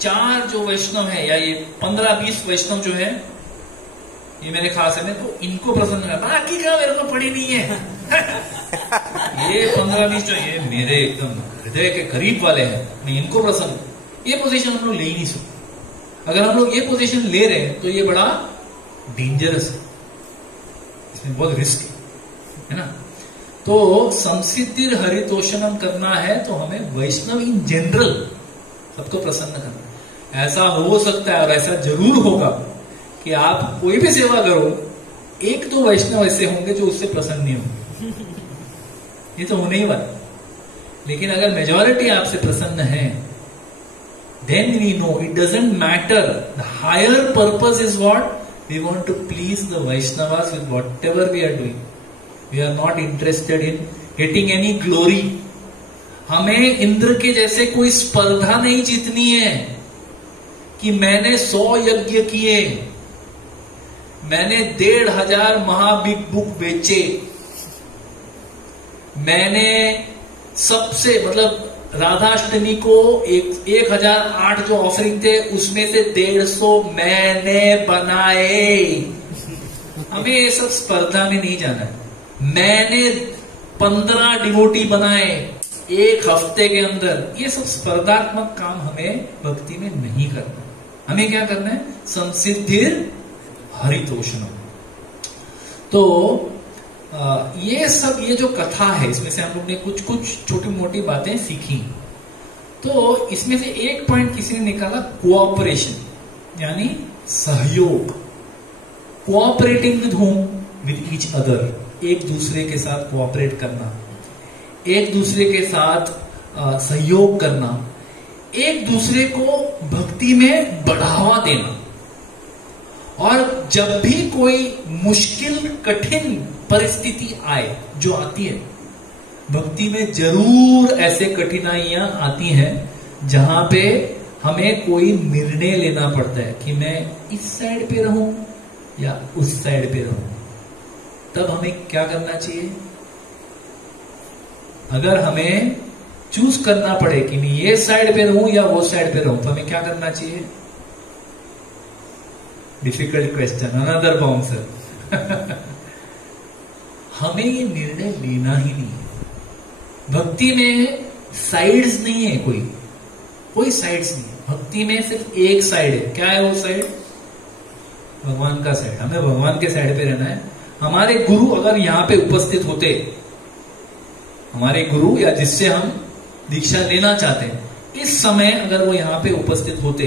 4 जो वैष्णव है या ये 15-20 वैष्णव जो है, ये मेरे खास है, तो इनको प्रसन्न है, बाकी का मेरे को पड़ी नहीं है. ये 15-20 जो ये मेरे एकदम हृदय के करीब वाले हैं, मैं इनको प्रसन्न. ये पोजीशन हम लोग ले ही नहीं सकते. अगर हम लोग ये पोजीशन ले रहे हैं तो ये बड़ा डेंजरस है, इसमें बहुत रिस्क है ना. तो संसिद्धिर हरितोषणम करना है तो हमें वैष्णव इन जनरल सबको प्रसन्न करना. ऐसा हो सकता है और ऐसा जरूर होगा कि आप कोई भी सेवा करो, 1-2 वैष्णव ऐसे होंगे जो उससे प्रसन्न नहीं होंगे. ये तो होने ही वाला. लेकिन अगर मेजॉरिटी आपसे प्रसन्न है, then we know it doesn't matter. The higher purpose is what? We want to please the Vaishnavas with whatever we are doing. We are not interested in getting any glory. हमें इंद्र के जैसे कोई स्पर्धा नहीं जीतनी है कि मैंने 100 यज्ञ किए, मैंने 1500 महाबिग बुक बेचे, मैंने सबसे मतलब राधाष्टमी को 1008 जो ऑफरिंग थे उसमें से 150 मैंने बनाए. हमें ये सब स्पर्धा में नहीं जाना है. मैंने 15 डिवोटी बनाए 1 हफ्ते के अंदर, ये सब स्पर्धात्मक काम हमें भक्ति में नहीं करना. हमें क्या करना है? संसिद्धिर हरितोषणम. तो ये सब, ये जो कथा है, इसमें से हम लोग ने कुछ छोटी मोटी बातें सीखी. तो इसमें से एक पॉइंट किसी ने निकाला, कोऑपरेशन. यानी सहयोग, cooperating with home, with each other, एक दूसरे के साथ कोऑपरेट करना, एक दूसरे के साथ सहयोग करना, एक दूसरे को भक्ति में बढ़ावा देना। और जब भी कोई मुश्किल कठिन परिस्थिति आए, जो आती है भक्ति में, जरूर ऐसे कठिनाइयां आती हैं जहां पे हमें कोई निर्णय लेना पड़ता है कि मैं इस साइड पे रहूं या उस साइड पे रहूं। तब हमें क्या करना चाहिए? अगर हमें चूज करना पड़े कि मैं ये साइड पे रहूं या वो साइड पे रहूं, तो हमें क्या करना चाहिए? Difficult question, another bouncer. हमें ये निर्णय लेना ही नहीं है। भक्ति में साइड्स नहीं है, कोई साइड्स नहीं है। भक्ति में सिर्फ एक साइड है। क्या है वो साइड? भगवान का साइड। हमें भगवान के साइड पे रहना है। हमारे गुरु अगर यहां पे उपस्थित होते, हमारे गुरु या जिससे हम दीक्षा लेना चाहते हैं, इस समय अगर वो यहां पे उपस्थित होते,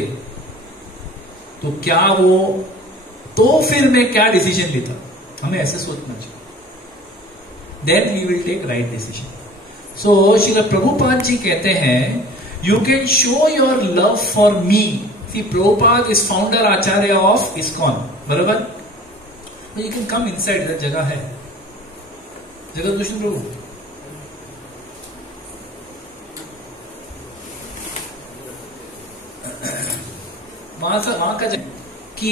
तो क्या वो, तो फिर मैं क्या डिसीजन लेता? हमें ऐसे सोचना चाहिए। Then we will take right decision. So Srila Prabhupada ji कहते हैं, you can show your love for me. See, Prabhupada is founder acharya of ISKCON, बराबर? यू कैन कम इनसाइड, इधर जगह है। जगत भूषण प्रभु, वहां का कि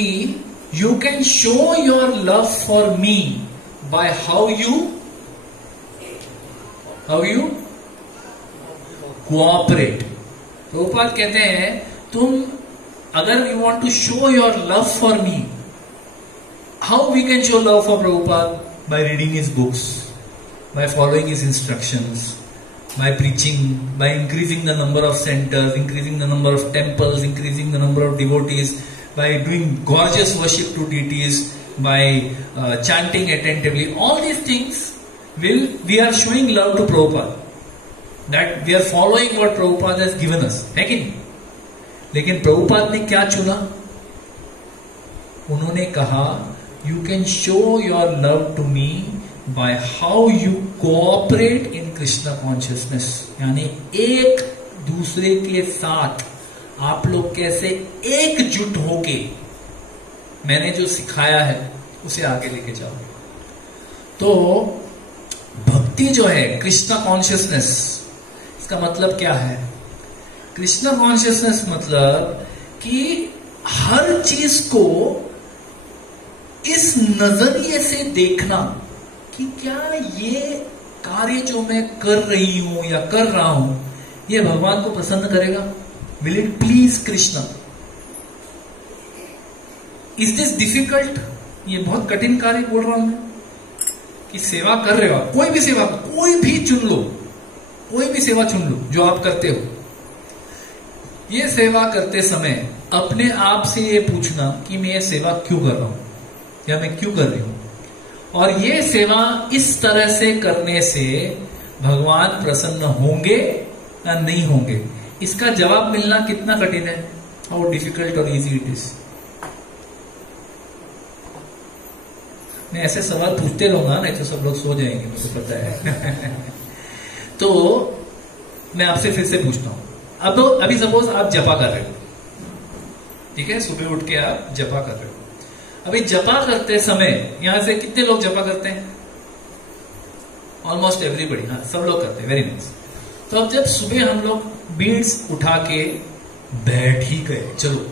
you can show your love for me by how you cooperate. Prabhupada कहते हैं, तुम अगर you want to show your love for me, how we can show love for Prabhupada? By reading his books, by following his instructions, by preaching, by increasing the number of centers, increasing the number of temples, increasing the number of devotees, by doing gorgeous worship to deities, by chanting attentively. All these things we are showing love to Prabhupada. That we are following what Prabhupada has given us. है कि नहीं? लेकिन प्रभुपाद ने क्या चुना? उन्होंने कहा, you can show your love to me by how you cooperate in Krishna consciousness। यानी एक दूसरे के साथ आप लोग कैसे एकजुट होके मैंने जो सिखाया है उसे आगे लेके जाओ। तो भक्ति जो है, कृष्णा कॉन्शियसनेस, इसका मतलब क्या है? कृष्णा कॉन्शियसनेस मतलब कि हर चीज को इस नजरिए से देखना कि क्या ये कार्य जो मैं कर रही हूं या कर रहा हूं, ये भगवान को पसंद करेगा? Will it please Krishna? Is this difficult? ये बहुत कठिन कार्य बोल रहा हूं मैं कि सेवा कर रहे हो, कोई भी सेवा, कोई भी चुन लो, कोई भी सेवा चुन लो जो आप करते हो। ये सेवा करते समय अपने आप से ये पूछना कि मैं ये सेवा क्यों कर रहा हूं या मैं क्यों कर रही हूं, और ये सेवा इस तरह से करने से भगवान प्रसन्न होंगे या नहीं होंगे? इसका जवाब मिलना कितना कठिन है? हाउ डिफिकल्ट और इजी इट इज। मैं ऐसे सवाल पूछते रहूंगा नहीं तो सब लोग सो जाएंगे, मुझे पता है। तो मैं आपसे फिर से पूछता हूं, अब अभी सपोज आप जपा कर रहे हो, ठीक है, सुबह उठ के आप जपा कर रहे हो। अभी जपा करते समय यहां से कितने लोग जपा करते हैं? ऑलमोस्ट एवरीबडी, हाँ, सब लोग करते हैं, वेरी नाइस। तो अब जब सुबह हम लोग बीड्स उठा के बैठ ही गए, चलो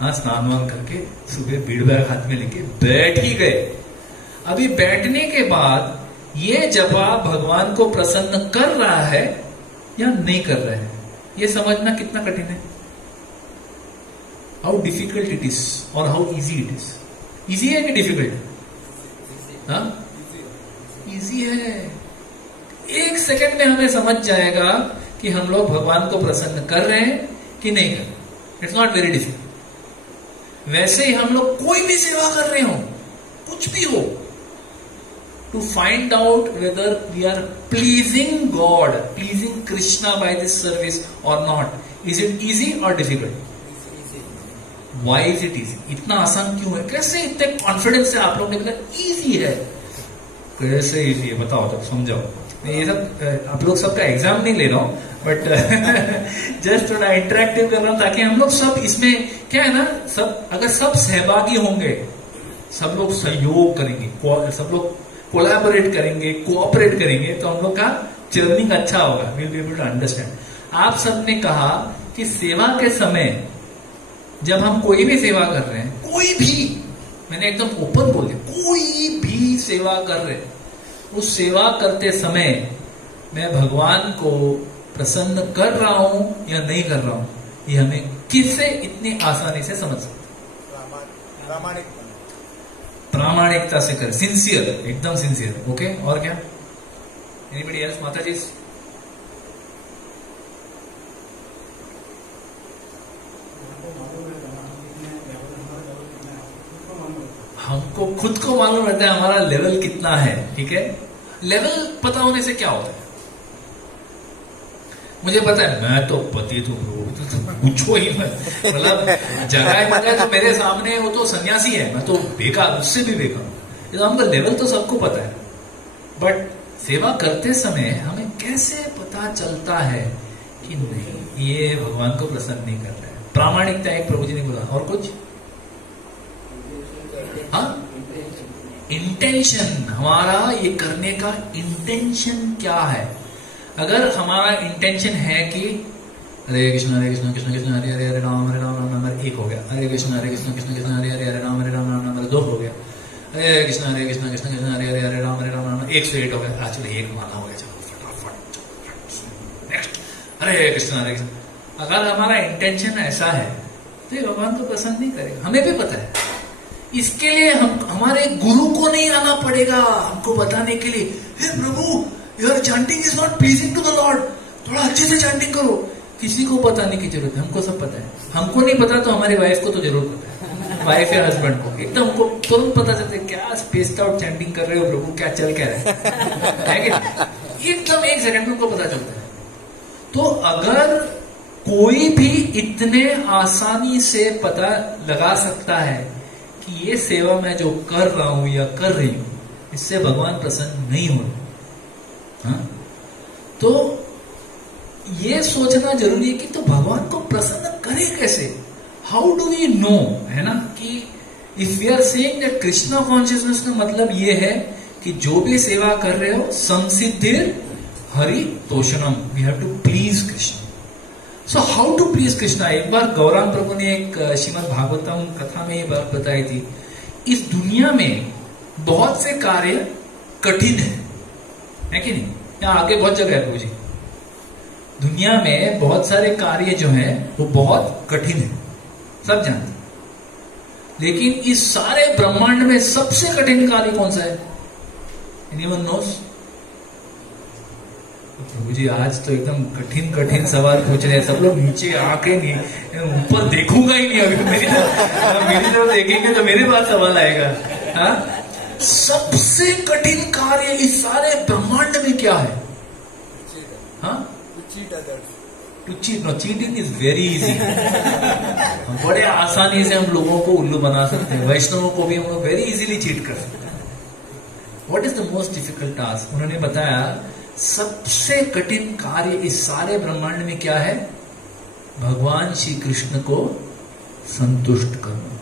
हाँ, स्नान वान करके सुबह बीड़ बैग हाथ में लेके बैठ ही गए। अभी बैठने के बाद ये जपा भगवान को प्रसन्न कर रहा है या नहीं कर रहा है, ये समझना कितना कठिन है? हाउ डिफिकल्ट इट इज और how easy it is. Easy है कि डिफिकल्ट? हाँ, इजी है। एक सेकंड में हमें समझ जाएगा कि हम लोग भगवान को प्रसन्न कर रहे हैं कि नहीं कर रहे। It's not very difficult. वैसे ही हम लोग कोई भी सेवा कर रहे हो, कुछ भी हो, to find out whether we are pleasing God, pleasing Krishna by this service or not, is it easy or difficult? Why is it easy? इतना आसान क्यों है? कैसे इतने कॉन्फिडेंस से आप लोग ने बोला इजी है? कैसे इजी है बताओ, तो समझाओ। ये सब आप लोग सबका एग्जाम नहीं ले रहा हूं, बट जस्ट थोड़ा इंटरेक्टिव कर रहा हूं ताकि हम लोग सब इसमें क्या है ना, सब अगर सब सहभागी होंगे, सब लोग सहयोग करेंगे, सब लोग कोलैबोरेट करेंगे, कोऑपरेट करेंगे, तो हम लोग का जर्निंग अच्छा होगा। Will be able to understand. आप सबने कहा कि सेवा के समय जब हम कोई भी सेवा कर रहे हैं, कोई भी, मैंने एकदम ओपन बोल दिया, कोई भी सेवा कर रहे हैं, उस सेवा करते समय मैं भगवान को प्रसन्न कर रहा हूं या नहीं कर रहा हूं, ये हमें किससे इतनी आसानी से समझ सकते? प्रामाणिकता से कर, सिंसियर, एकदम सिंसियर। ओके, और क्या? Anybody else? माता जी? हमको खुद को मालूम रहता है हमारा लेवल कितना है, ठीक है? लेवल पता होने से क्या होता है? मुझे पता है मैं तो पतित हूँ, तो पूछो ही मत। मतलब जगह तो मेरे सामने वो तो सन्यासी है, मैं तो बेकार, उससे भी बेकार। तो हमका लेवल तो सबको पता है, बट सेवा करते समय हमें कैसे पता चलता है कि नहीं ये भगवान को प्रसन्न नहीं कर रहा है? प्रामाणिकता एक प्रभु जी ने बोला, और कुछ? हाँ, इंटेंशन। हमारा ये करने का इंटेंशन क्या है? अगर हमारा इंटेंशन है कि हरे कृष्ण कृष्ण कृष्ण हरे हरे हरे राम राम नंबर 1 हो गया, हरे कृष्ण कृष्ण कृष्ण हरे हरे हरे राम नंबर 2 हो गया, हरे कृष्ण कृष्ण कृष्ण हरे हरे राम नंबर 1 से 8 हो गया। चलो 1 माना हो गया, चलो फटाफट नेक्स्ट, हरे कृष्ण। अगर हमारा इंटेंशन ऐसा है तो ये भगवान को पसंद नहीं करेगा, हमें भी पता है। इसके लिए हमारे गुरु को नहीं आना पड़ेगा हमको बताने के लिए, हे prabhu your chanting is not pleasing to the lord, थोड़ा अच्छे से चैंटिंग करो। किसी को बताने की जरूरत है, हमको सब पता है। हमको नहीं पता तो हमारी वाइफ को तो जरूर पता है, वाइफ या हस्बैंड को एकदम हमको तुरंत पता चलता है क्या स्पेस्ड आउट चैंटिंग कर रहे हो प्रभु, क्या चल क्या रहा है एकदम 1 सेकंड में उनको पता चलता है। तो अगर कोई भी इतने आसानी से पता लगा सकता है कि ये सेवा मैं जो कर रहा हूं या कर रही हूं इससे भगवान प्रसन्न नहीं हो रहे, हाँ? तो ये सोचना जरूरी है कि तो भगवान को प्रसन्न करे कैसे? हाउ डू वी नो, है ना? कि if we are saying that Krishna consciousness का मतलब ये है कि जो भी सेवा कर रहे हो संसिद्धिर हरि तोषणम, we have to please Krishna. So how to please Krishna? एक बार गौरांग प्रभु ने एक श्रीमद् भागवतम कथा में ये बात बताई थी, इस दुनिया में बहुत से कार्य कठिन है कि नहीं? यहाँ आगे बहुत जगह है प्रभु जी, दुनिया में बहुत सारे कार्य जो हैं वो बहुत कठिन है, सब जानते हैं। लेकिन इस सारे ब्रह्मांड में सबसे कठिन कार्य कौन सा है? Anyone nose? प्रभु जी आज तो एकदम कठिन कठिन सवाल पूछ रहे हैं, सब लोग नीचे आके नहीं, ऊपर देखूंगा ही नहीं अभी। मेरी तरफ देखेंगे तो मेरे पास सवाल आएगा। हाँ, सबसे कठिन कार्य इस सारे ब्रह्मांड में क्या है? हाँ, to cheat. No, cheating is very easy. बड़े आसानी से हम लोगों को उल्लू बना सकते हैं, वैष्णवों को भी हम लोग वेरी इजीली चीट कर सकते हैं। What is the most difficult task? उन्होंने बताया सबसे कठिन कार्य इस सारे ब्रह्मांड में क्या है? भगवान श्री कृष्ण को संतुष्ट करना।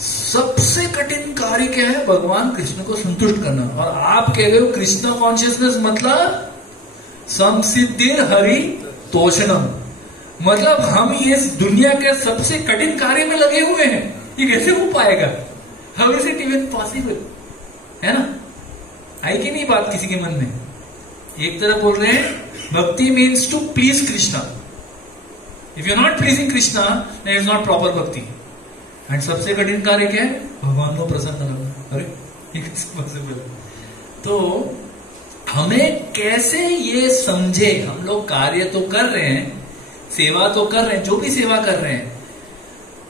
सबसे कठिन कार्य क्या है? भगवान कृष्ण को संतुष्ट करना। और आप कह रहे हो कृष्ण कॉन्शियसनेस मतलब संसिद्धिर हरि तोषणम, मतलब हम ये दुनिया के सबसे कठिन कार्य में लगे हुए हैं। ये कैसे हो पाएगा? How is it even possible? है ना? आई कि नहीं बात किसी के मन में? एक तरफ बोल रहे हैं bhakti means to please Krishna, if you are not pleasing Krishna then is not proper bhakti. And सबसे कठिन कार्य क्या है? भगवान को प्रसन्न करना। अरे ये कैसे पॉसिबल? तो हमें कैसे ये समझे? हम लोग कार्य तो कर रहे हैं, सेवा तो कर रहे हैं, जो भी सेवा कर रहे हैं,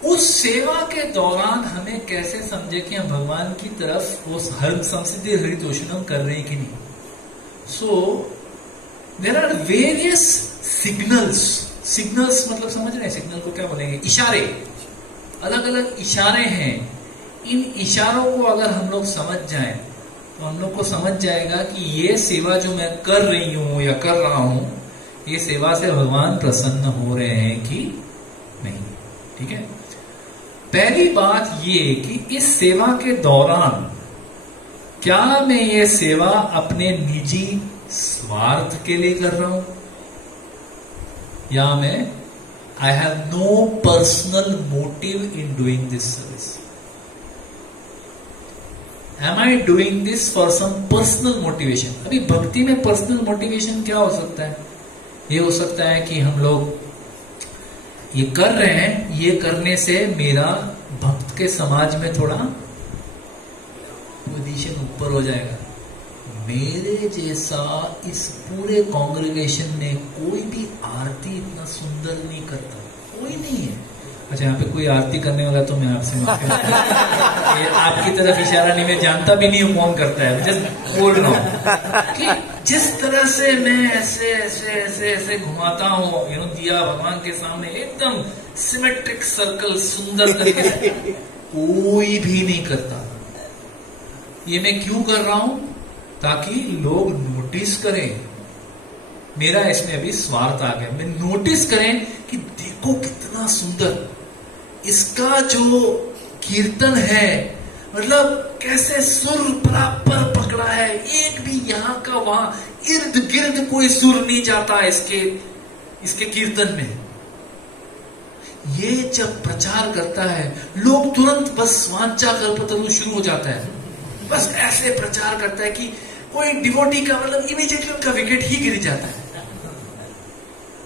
उस सेवा के दौरान हमें कैसे समझे कि हम भगवान की तरफ वो हर संसिद्धि हरितोषणम कर रहे हैं कि नहीं? So there are various signals signals मतलब समझ रहे हैं, सिग्नल को क्या बोलेंगे, इशारे, अलग अलग इशारे हैं। इन इशारों को अगर हम लोग समझ जाएं तो हम लोग को समझ जाएगा कि ये सेवा जो मैं कर रही हूं या कर रहा हूं, ये सेवा से भगवान प्रसन्न हो रहे हैं कि नहीं। ठीक है, पहली बात ये कि इस सेवा के दौरान क्या मैं ये सेवा अपने निजी स्वार्थ के लिए कर रहा हूं, या मैं I have no personal motive in doing this service. Am I doing this for some personal motivation? अभी भक्ति में पर्सनल मोटिवेशन क्या हो सकता है? ये हो सकता है कि हम लोग ये कर रहे हैं, ये करने से मेरा भक्त के समाज में थोड़ा पोजीशन ऊपर हो जाएगा। मेरे जैसा इस पूरे कांग्रेगेशन में कोई भी आरती इतना सुंदर नहीं करता, कोई नहीं है। अच्छा, यहाँ पे कोई आरती करने वाला तो मैं आपसे ये आपकी तरफ इशारा नहीं, मैं जानता भी नहीं हूँ कौन करता है, जस्ट बोल रहा हूँ कि जिस तरह से मैं ऐसे ऐसे ऐसे ऐसे घुमाता हूँ दिया भगवान के सामने एकदम सिमेट्रिक सर्कल सुंदर तरीके से, कोई भी नहीं करता। ये मैं क्यों कर रहा हूं? ताकि लोग नोटिस करें। मेरा इसमें अभी स्वार्थ आ गया, मैं नोटिस करें कि देखो कितना सुंदर इसका जो कीर्तन है, मतलब कैसे सुर बराबर पकड़ा है, एक भी यहाँ का वहां इर्द गिर्द कोई सुर नहीं जाता इसके कीर्तन में। ये जब प्रचार करता है लोग तुरंत बस वांछा कल्पतरु शुरू हो जाता है, बस ऐसे प्रचार करता है कि कोई डिवोटी का मतलब इमीडिएटली उनका विकेट ही गिर जाता है।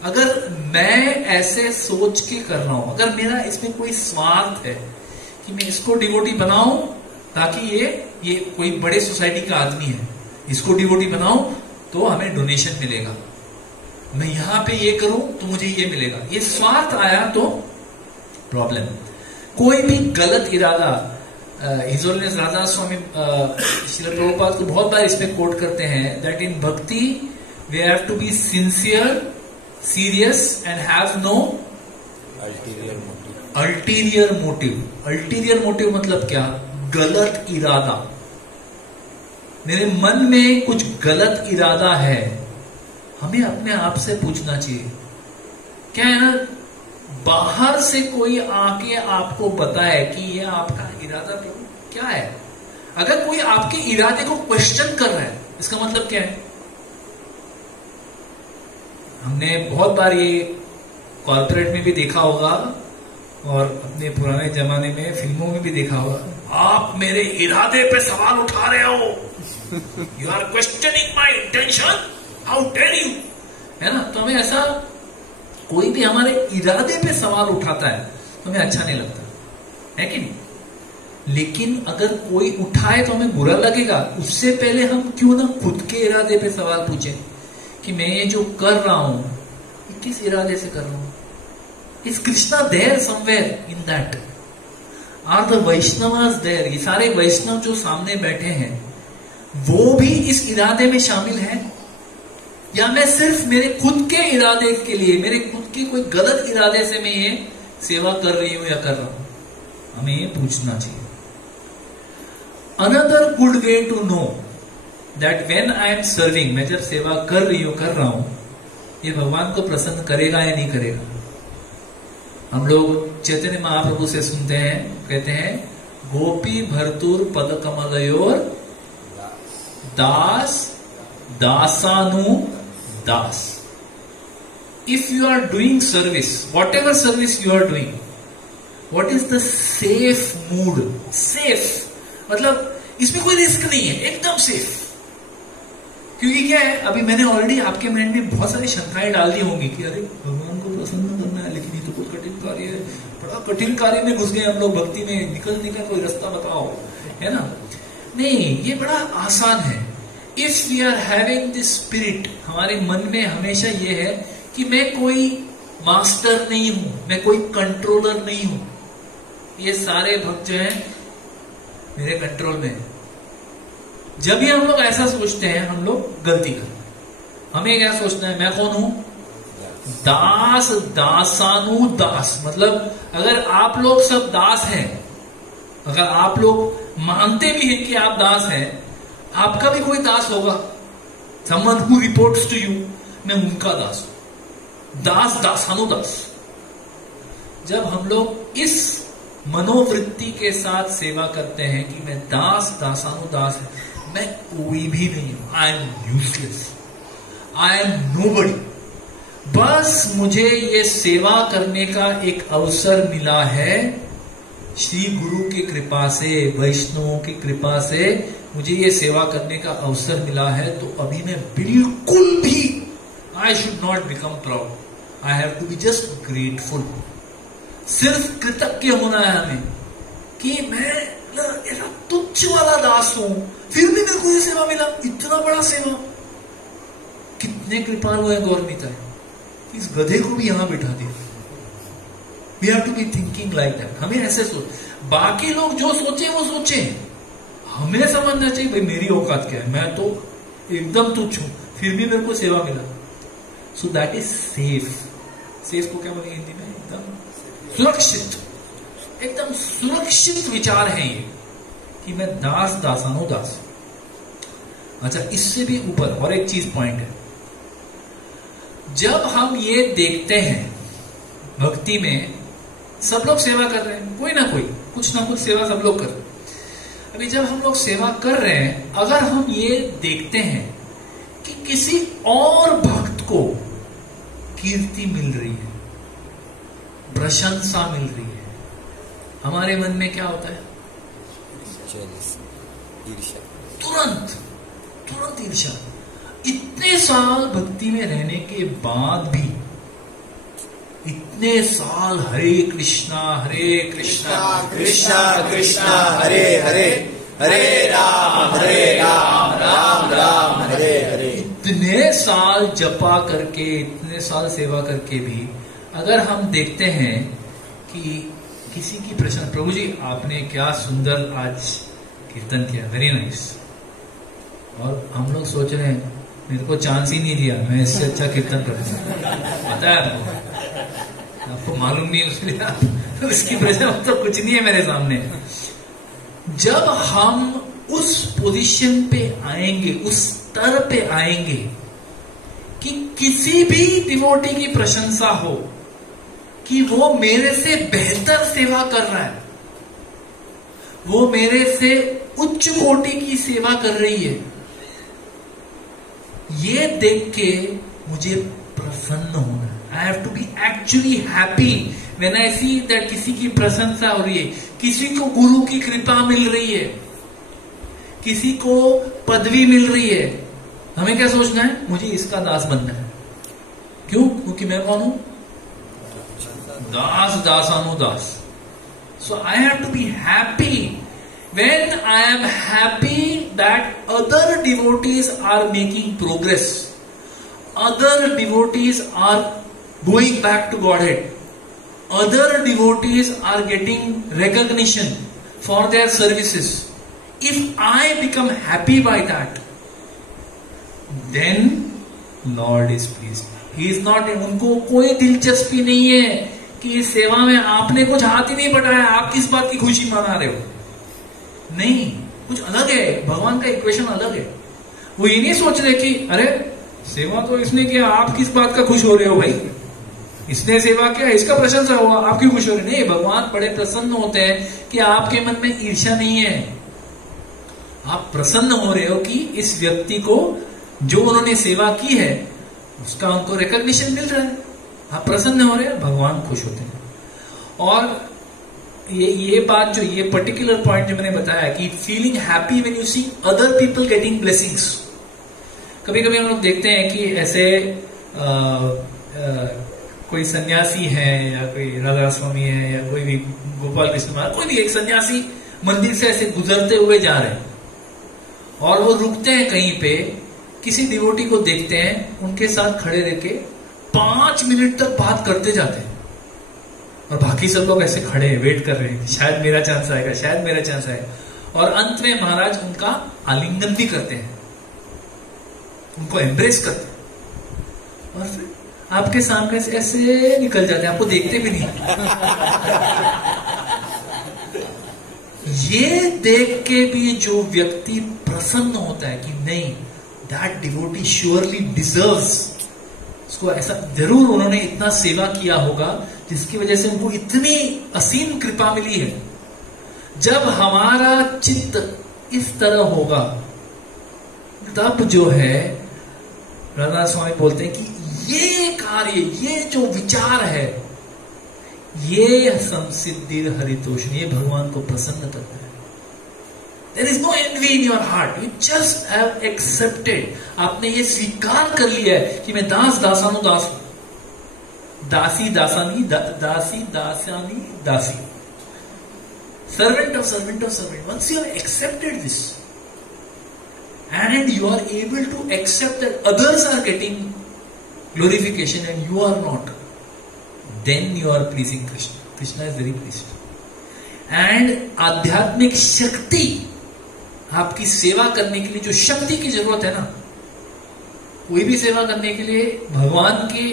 अगर मैं ऐसे सोच के कर रहा हूं, अगर मेरा इसमें कोई स्वार्थ है कि मैं इसको डिवोटी बनाऊं ताकि ये कोई बड़े सोसाइटी का आदमी है, इसको डिवोटी बनाऊं तो हमें डोनेशन मिलेगा, मैं यहां पे ये करूं तो मुझे ये मिलेगा, ये स्वार्थ आया तो प्रॉब्लम। कोई भी गलत इरादा, हिज होलीनेस राधा स्वामी श्रील प्रभुपाद को बहुत बार इसमें कोट करते हैं that in bhakti we have to be sincere, serious and have no ulterior motive. Ulterior motive मतलब क्या? गलत इरादा। मेरे मन में कुछ गलत इरादा है, हमें अपने आप से पूछना चाहिए। क्या है ना, बाहर से कोई आके आपको बताए कि ये आपका इरादा प्रभु क्या है, अगर कोई आपके इरादे को क्वेश्चन कर रहा है, इसका मतलब क्या है? हमने बहुत बार ये कॉर्पोरेट में भी देखा होगा और अपने पुराने जमाने में फिल्मों में भी देखा होगा, आप मेरे इरादे पे सवाल उठा रहे हो, you are questioning my intention, how dare you, है ना। तो हमें ऐसा कोई भी हमारे इरादे पे सवाल उठाता है तो हमें अच्छा नहीं लगता, है कि नहीं। लेकिन अगर कोई उठाए तो हमें बुरा लगेगा, उससे पहले हम क्यों ना खुद के इरादे पे सवाल पूछें कि मैं ये जो कर रहा हूं ये किस इरादे से कर रहा हूं। Is Krishna there somewhere in that? Are the Vaishnavas there? ये सारे वैष्णव जो सामने बैठे हैं वो भी इस इरादे में शामिल हैं, या मैं सिर्फ मेरे खुद के इरादे के लिए, मेरे खुद के कोई गलत इरादे से मैं ये सेवा कर रही हूं या कर रहा हूं? हमें ये पूछना चाहिए। Another good way to know that when I am serving, मैं जब सेवा कर रहा हूं, ये भगवान को प्रसन्न करेगा या नहीं करेगा। हम लोग चैतन्य महाप्रभु से सुनते हैं, कहते हैं गोपी भर्तुर पद कमलयोर दास दासानु दास। If you are doing service, whatever service you are doing, what is the safe mood? Safe मतलब इसमें कोई रिस्क नहीं है, एकदम सेफ। क्योंकि क्या है, अभी मैंने ऑलरेडी आपके माइंड में बहुत सारी शंकाएं डाल दी होंगी कि अरे भगवान को प्रसन्न करना है, लेकिन ये तो बहुत कठिन कार्य है, बड़ा कठिन कार्य में घुस गए हम लोग भक्ति में, निकलने का कोई रास्ता बताओ, है ना। नहीं, ये बड़ा आसान है। If we are having this spirit, हमारे मन में हमेशा ये है कि मैं कोई मास्टर नहीं हूं, मैं कोई कंट्रोलर नहीं हूं, ये सारे भक्त जो हैं मेरे कंट्रोल में है। जब भी हम लोग ऐसा सोचते हैं हम लोग गलती करते हैं। हमें क्या सोचना है, मैं कौन हूं? दास दासानुदास, मतलब अगर आप लोग सब दास हैं, अगर आप लोग मानते भी हैं कि आप दास हैं, आपका भी कोई दास होगा, someone who reports to you, मैं उनका दास हूं। दास दासानुदास। जब हम लोग इस मनोवृत्ति के साथ सेवा करते हैं कि मैं दास दासानुदास है, मैं कोई भी नहीं हूं, I am useless, I am nobody, बस मुझे ये सेवा करने का एक अवसर मिला है श्री गुरु की कृपा से, वैष्णवों की कृपा से मुझे ये सेवा करने का अवसर मिला है, तो अभी मैं बिल्कुल भी, I should not become proud, I have to be just grateful. सिर्फ कृतज्ञ होना है हमें कि मैं ऐसा तुच्छ वाला दास हूं, फिर भी मेरे को ये सेवा मिला, इतना बड़ा सेवा। कितने कृपालु है गौरमिता, इस गधे को भी यहां बिठा दिया। We have to be thinking like that. हमें ऐसे सोच, बाकी लोग जो सोचे वो सोचे, हमें समझना चाहिए भाई मेरी औकात क्या है, मैं तो एकदम तुच्छ हूं, फिर भी मेरे को सेवा मिला। So that is safe. Safe को क्या बोलेंगे हिंदी में? एकदम सुरक्षित, एकदम सुरक्षित विचार है ये कि मैं दास दासानुदास। अच्छा, इससे भी ऊपर और एक चीज पॉइंट है, जब हम ये देखते हैं भक्ति में सब लोग सेवा कर रहे हैं, कोई ना कोई कुछ ना कुछ सेवा सब लोग कर रहे हैं। अभी जब हम लोग सेवा कर रहे हैं, अगर हम ये देखते हैं कि किसी और भक्त को कीर्ति मिल रही है, प्रशंसा मिल रही है, हमारे मन में क्या होता है? ईर्ष्या। तुरंत ईर्ष्या। इतने साल भक्ति में रहने के बाद भी, इतने साल हरे कृष्णा कृष्णा कृष्णा हरे हरे, हरे राम राम राम हरे हरे, इतने साल जपा करके, इतने साल सेवा करके भी अगर हम देखते हैं कि किसी की प्रश्न, प्रभु जी आपने क्या सुंदर आज कीर्तन किया, वेरी नाइस, और हम लोग सोच रहे हैं मेरे को चांस ही नहीं दिया, मैं इससे अच्छा कीर्तन करता, पता है आपको मालूम नहीं, उसमें उसकी प्रश्न तो कुछ नहीं है मेरे सामने। जब हम उस पोजीशन पे आएंगे, उस स्तर पे आएंगे कि किसी भी डिवोटी की प्रशंसा हो कि वो मेरे से बेहतर सेवा कर रहा है, वो मेरे से उच्च कोटि की सेवा कर रही है, ये देख के मुझे प्रसन्न होना है। I have to be actually happy when I see that किसी की प्रशंसा हो रही है, किसी को गुरु की कृपा मिल रही है, किसी को पदवी मिल रही है। हमें क्या सोचना है? मुझे इसका दास बनना है। क्यों? क्योंकि मैं कौन हूं? दास दासानुदास। So I have to be happy when I am happy that other devotees are making progress, other devotees are going back to Godhead, other devotees are getting recognition for their services. If I become happy by that, then Lord is pleased. He is not, उनको कोई दिलचस्पी नहीं है कि इस सेवा में आपने कुछ हाथ ही नहीं बढ़ाया, आप किस बात की खुशी मना रहे हो। नहीं, कुछ अलग है, भगवान का इक्वेशन अलग है। वो ये नहीं सोच रहे कि अरे सेवा तो इसने किया, आप किस बात का खुश हो रहे हो भाई, इसने सेवा किया, इसका प्रशंसा हुआ, आप क्यों खुश हो रहे? नहीं, भगवान बड़े प्रसन्न होते हैं कि आपके मन में ईर्ष्या नहीं है, आप प्रसन्न हो रहे हो कि इस व्यक्ति को जो उन्होंने सेवा की है उसका उनको रिकॉग्निशन मिल रहा है, आप प्रसन्न हो रहे हैं, भगवान खुश होते हैं। और ये बात जो, ये पर्टिकुलर पॉइंट जो मैंने बताया कि feeling happy when you see other people getting blessings. कभी कभी हम लोग देखते हैं कि ऐसे कोई सन्यासी है या कोई राधा स्वामी है या कोई भी गोपाल कृष्ण महाराज, कोई भी एक सन्यासी मंदिर से ऐसे गुजरते हुए जा रहे हैं और वो रुकते हैं कहीं पे, किसी डिवोटी को देखते हैं, उनके साथ खड़े रह के 5 मिनट तक बात करते जाते हैं और बाकी सब लोग ऐसे खड़े हैं, वेट कर रहे हैं, शायद मेरा चांस आएगा, शायद मेरा चांस आएगा। और अंत में महाराज उनका आलिंगन भी करते हैं, उनको एम्ब्रेस करते हैं और फिर आपके सामने से ऐसे निकल जाते हैं, आपको देखते भी नहीं। ये देख के भी जो व्यक्ति प्रसन्न होता है कि नहीं, दैट डिवोटी श्योरली डिजर्व्स, उसको ऐसा जरूर उन्होंने इतना सेवा किया होगा जिसकी वजह से उनको इतनी असीम कृपा मिली है। जब हमारा चित्त इस तरह होगा तब जो है राधा स्वामी बोलते हैं कि ये कार्य, ये जो विचार है, ये संसिद्धि हरितोष, ये भगवान को प्रसन्न करता है। There is no envy in your heart. You just have accepted. आपने ये स्वीकार कर लिया है कि मैं दास दासानुदास, दासी दासानी दासी दासानी दासी, servant of servant of servant. Once you have accepted this, and you are able to accept that others are getting glorification and you are not, then you are pleasing Krishna. Krishna is very pleased. And आध्यात्मिक शक्ति, आपकी सेवा करने के लिए जो शक्ति की जरूरत है ना, कोई भी सेवा करने के लिए भगवान के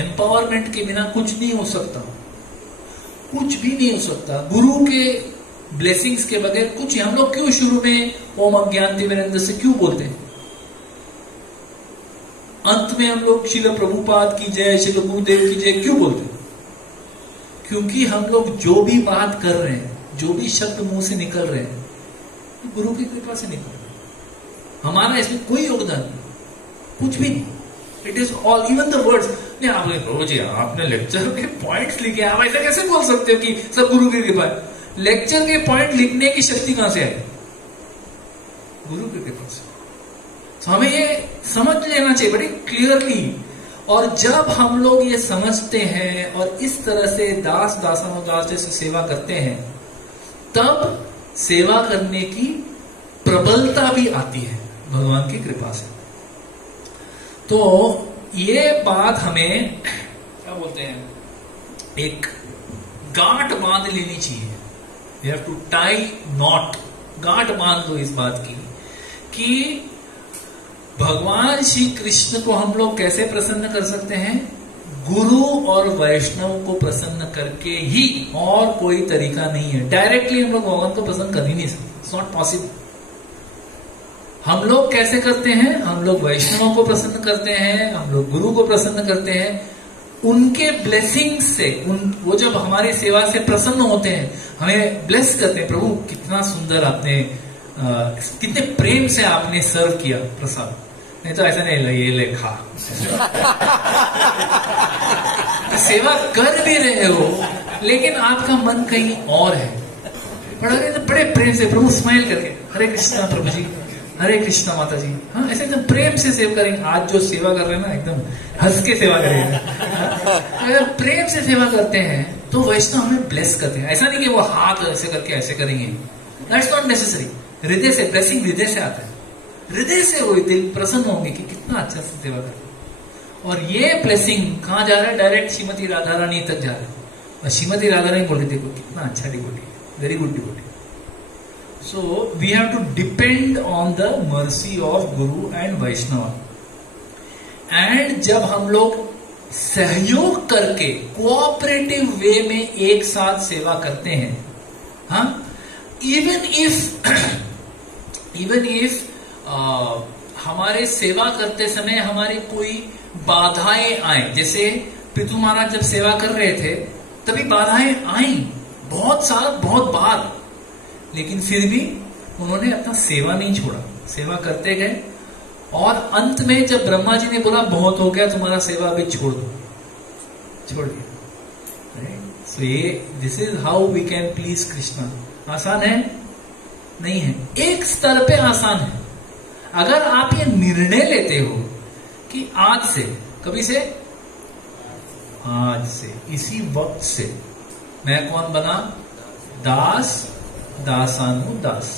एम्पावरमेंट के बिना कुछ नहीं हो सकता, कुछ भी नहीं हो सकता। गुरु के ब्लेसिंग्स के बगैर कुछ ही। हम लोग क्यों शुरू में ओम अज्ञानतिमिरन्धस्य से क्यों बोलते हैं? अंत में हम लोग शिल प्रभुपाद की जय, शिल गुरुदेव की जय क्यों बोलते हैं? क्योंकि हम लोग जो भी बात कर रहे हैं, जो भी शब्द मुंह से निकल रहे हैं, गुरु की कृपा से निकल रहे हैं। हमारा इसमें कोई योगदान नहीं, कुछ भी नहीं। It is all, even the words. नहीं, आप प्रभु जी आपने लेक्चर के पॉइंट्स लिखे, आप ऐसा कैसे बोल सकते हो कि सब गुरु की कृपा है? लेक्चर के पॉइंट लिखने की शक्ति कहां से आई? गुरु की कृपा से। तो हमें ये समझ लेना चाहिए बड़ी क्लियरली। और जब हम लोग ये समझते हैं और इस तरह से दास दासानुदास जैसे सेवा करते हैं, तब सेवा करने की प्रबलता भी आती है भगवान की कृपा से। तो ये बात हमें क्या बोलते हैं, एक गांठ बांध लेनी चाहिए। We have to tie knot, गांठ बांध लो इस बात की कि भगवान श्री कृष्ण को हम लोग कैसे प्रसन्न कर सकते हैं? गुरु और वैष्णव को प्रसन्न करके ही, और कोई तरीका नहीं है। डायरेक्टली हम लोग भगवान को प्रसन्न कर ही नहीं सकते, इट्स नॉट पॉसिबल। हम लोग कैसे करते हैं? हम लोग वैष्णवों को प्रसन्न करते हैं, हम लोग गुरु को प्रसन्न करते हैं, उनके ब्लेसिंग से। वो जब हमारी सेवा से प्रसन्न होते हैं, हमें ब्लेस करते हैं, प्रभु कितना सुंदर आपने, कितने प्रेम से आपने सर्व किया प्रसाद। नहीं तो ऐसा नहीं, ये ले खा। सेवा कर भी रहे हो लेकिन आपका मन कहीं और है। बड़े प्रेम से प्रभु स्माइल करके, हरे कृष्णा प्रभु जी, हरे कृष्णा माता जी, हाँ ऐसे एकदम प्रेम से सेवा करेंगे। आज जो सेवा कर रहे हैं ना, एकदम हंस के सेवा करेंगे। अगर प्रेम से सेवा करते हैं तो वैष्णव हमें ब्लेस करते हैं। ऐसा नहीं कि वो हाथ ऐसे करके ऐसे करेंगे, दैट्स नॉट नेसेसरी। हृदय से ब्लेसिंग, हृदय से आता है, हृदय से वो दिल प्रसन्न होंगे कि कितना अच्छा से सेवा कर। और ये ब्लेसिंग कहां जा रहा है? डायरेक्ट श्रीमती राधा रानी तक जा रहा है। और श्रीमती राधा रानी बोल रही, देखो कितना अच्छा डिवोटी है, very good devotee. So we have to depend on the mercy of Guru and Vaishnava. And जब हम लोग सहयोग करके कोऑपरेटिव वे में एक साथ सेवा करते हैं, हाँ, even if हमारे सेवा करते समय हमारी कोई बाधाएं आए, जैसे पितु महाराज जब सेवा कर रहे थे तभी बाधाएं आई बहुत बार, लेकिन फिर भी उन्होंने अपना सेवा नहीं छोड़ा, सेवा करते गए। और अंत में जब ब्रह्मा जी ने बोला बहुत हो गया तुम्हारा सेवा अभी छोड़ दो, छोड़ दिया। सो ये this is how we can please Krishna. आसान है? नहीं है। एक स्तर पे आसान है। अगर आप ये निर्णय लेते हो कि आज से, कभी से, आज से, इसी वक्त से मैं कौन बना? दास दासानुदास।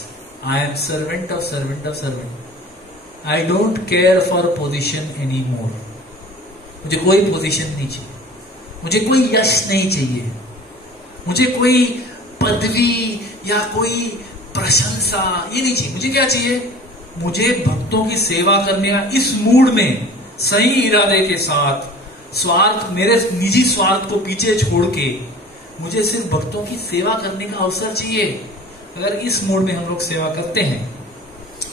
I am servant of servant of servant. I don't care for position any more. मुझे कोई पोजिशन नहीं चाहिए, मुझे कोई यश नहीं चाहिए, मुझे कोई पदवी या कोई प्रशंसा ये नहीं चाहिए। मुझे क्या चाहिए? मुझे भक्तों की सेवा करने का इस मूड में, सही इरादे के साथ, स्वार्थ, मेरे निजी स्वार्थ को पीछे छोड़ के मुझे सिर्फ भक्तों की सेवा करने का अवसर चाहिए। अगर इस मोड में हम लोग सेवा करते हैं,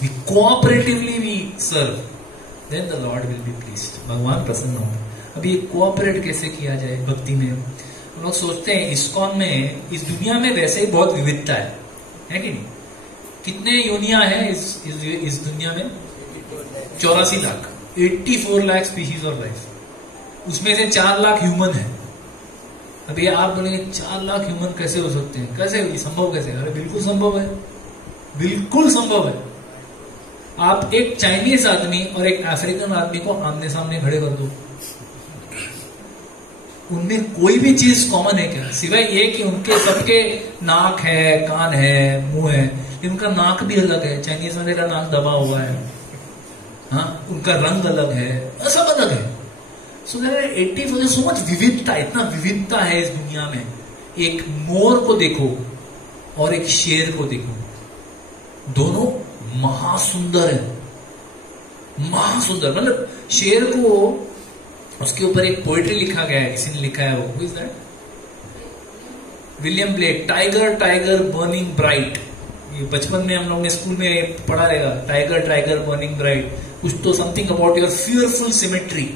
we cooperatively we serve, then the lord will be pleased, भगवान प्रसन्न होंगे। अभी कोऑपरेट कैसे किया जाए भक्ति में? हम लोग सोचते हैं इस्कॉन में, इस दुनिया में वैसे ही बहुत विविधता है कि नहीं? कितने योनियां हैं इस दुनिया में? 84 lakh, 84 lakh species of life. उसमें से 4 लाख ह्यूमन है। अभी आप बोलेंगे 4 लाख ह्यूमन कैसे हो सकते हैं, कैसे संभव, कैसे? अरे बिल्कुल संभव है, बिल्कुल संभव है। आप एक चाइनीज आदमी और एक अफ्रीकन आदमी को आमने सामने खड़े कर दो, उनमें कोई भी चीज कॉमन है क्या? सिवाय ये कि उनके सबके नाक है, कान है, मुंह है, लेकिन उनका नाक भी अलग है। चाइनीज वाले का नाक दबा हुआ है, हाँ, उनका रंग अलग है, सब अलग है। So there are 80, so much विविधता, इतना विविधता है इस दुनिया में। एक मोर को देखो और एक शेर को देखो, दोनों महासुंदर है, महासुंदर। मतलब शेर को, उसके ऊपर एक पोएट्री लिखा गया है, किसी ने लिखा है, वो is that? William Blake, tiger tiger burning bright. ये बचपन में हम लोग ने स्कूल में पढ़ा रहेगा, टाइगर टाइगर बर्निंग ब्राइट, कुछ तो something about your fearful symmetry.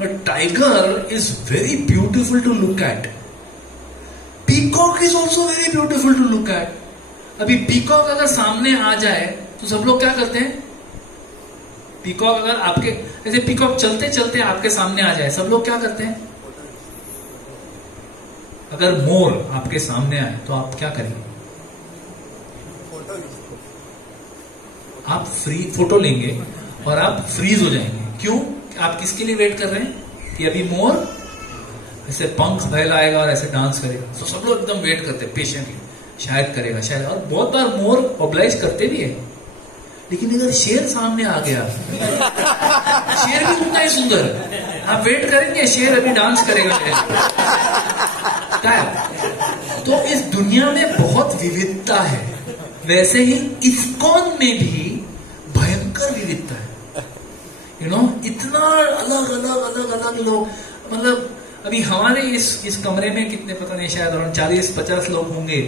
But tiger is very beautiful to look at. Peacock is also very beautiful to look at. अभी पीकॉक अगर सामने आ जाए तो सब लोग क्या करते हैं? पीकॉक अगर आपके, जैसे पीकॉक चलते चलते आपके सामने आ जाए, सब लोग क्या करते हैं? अगर मोर आपके सामने आए तो आप क्या करेंगे? आप फोटो लेंगे और आप फ्रीज हो जाएंगे। क्यों? आप किसके लिए वेट कर रहे हैं कि अभी मोर ऐसे पंख फैलाएगा और ऐसे डांस करेगा? तो सब लोग एकदम वेट करते हैं पेशेंटली, शायद करेगा, शायद। और बहुत बार मोर ऑब्लाइज करते भी है। लेकिन अगर शेर सामने आ गया, शेर भी उतना ही सुंदर है, आप वेट करेंगे शेर अभी डांस करेगा क्या? तो इस दुनिया में बहुत विविधता है। वैसे ही इस्कॉन में भी भयंकर विविधता है। इतना अलग अलग अलग अलग लोग, मतलब अभी हमारे इस कमरे में कितने, पता नहीं, शायद अराउंड 40-50 लोग होंगे।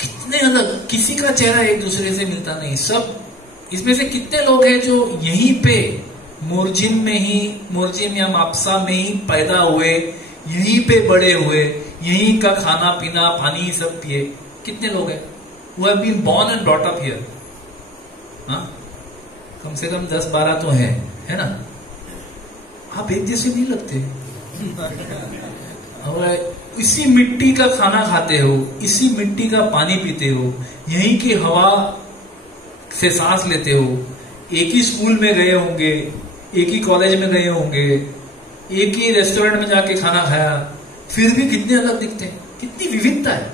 कितने अलग, किसी का चेहरा एक दूसरे से मिलता नहीं। सब इसमें से कितने लोग हैं जो यहीं पे मोरजिम या मापसा में ही पैदा हुए, यहीं पे बड़े हुए, यहीं का खाना पीना पानी सब पिए? कितने लोग हैं? Who have been born and brought up here. हाँ, कम से कम 10-12 तो है ना? आप एक जैसे नहीं लगते। और इसी मिट्टी का खाना खाते हो, इसी मिट्टी का पानी पीते हो, यहीं की हवा से सांस लेते हो, एक ही स्कूल में गए होंगे, एक ही कॉलेज में गए होंगे, एक ही रेस्टोरेंट में जाके खाना खाया, फिर भी कितने अलग दिखते हैं। कितनी विविधता है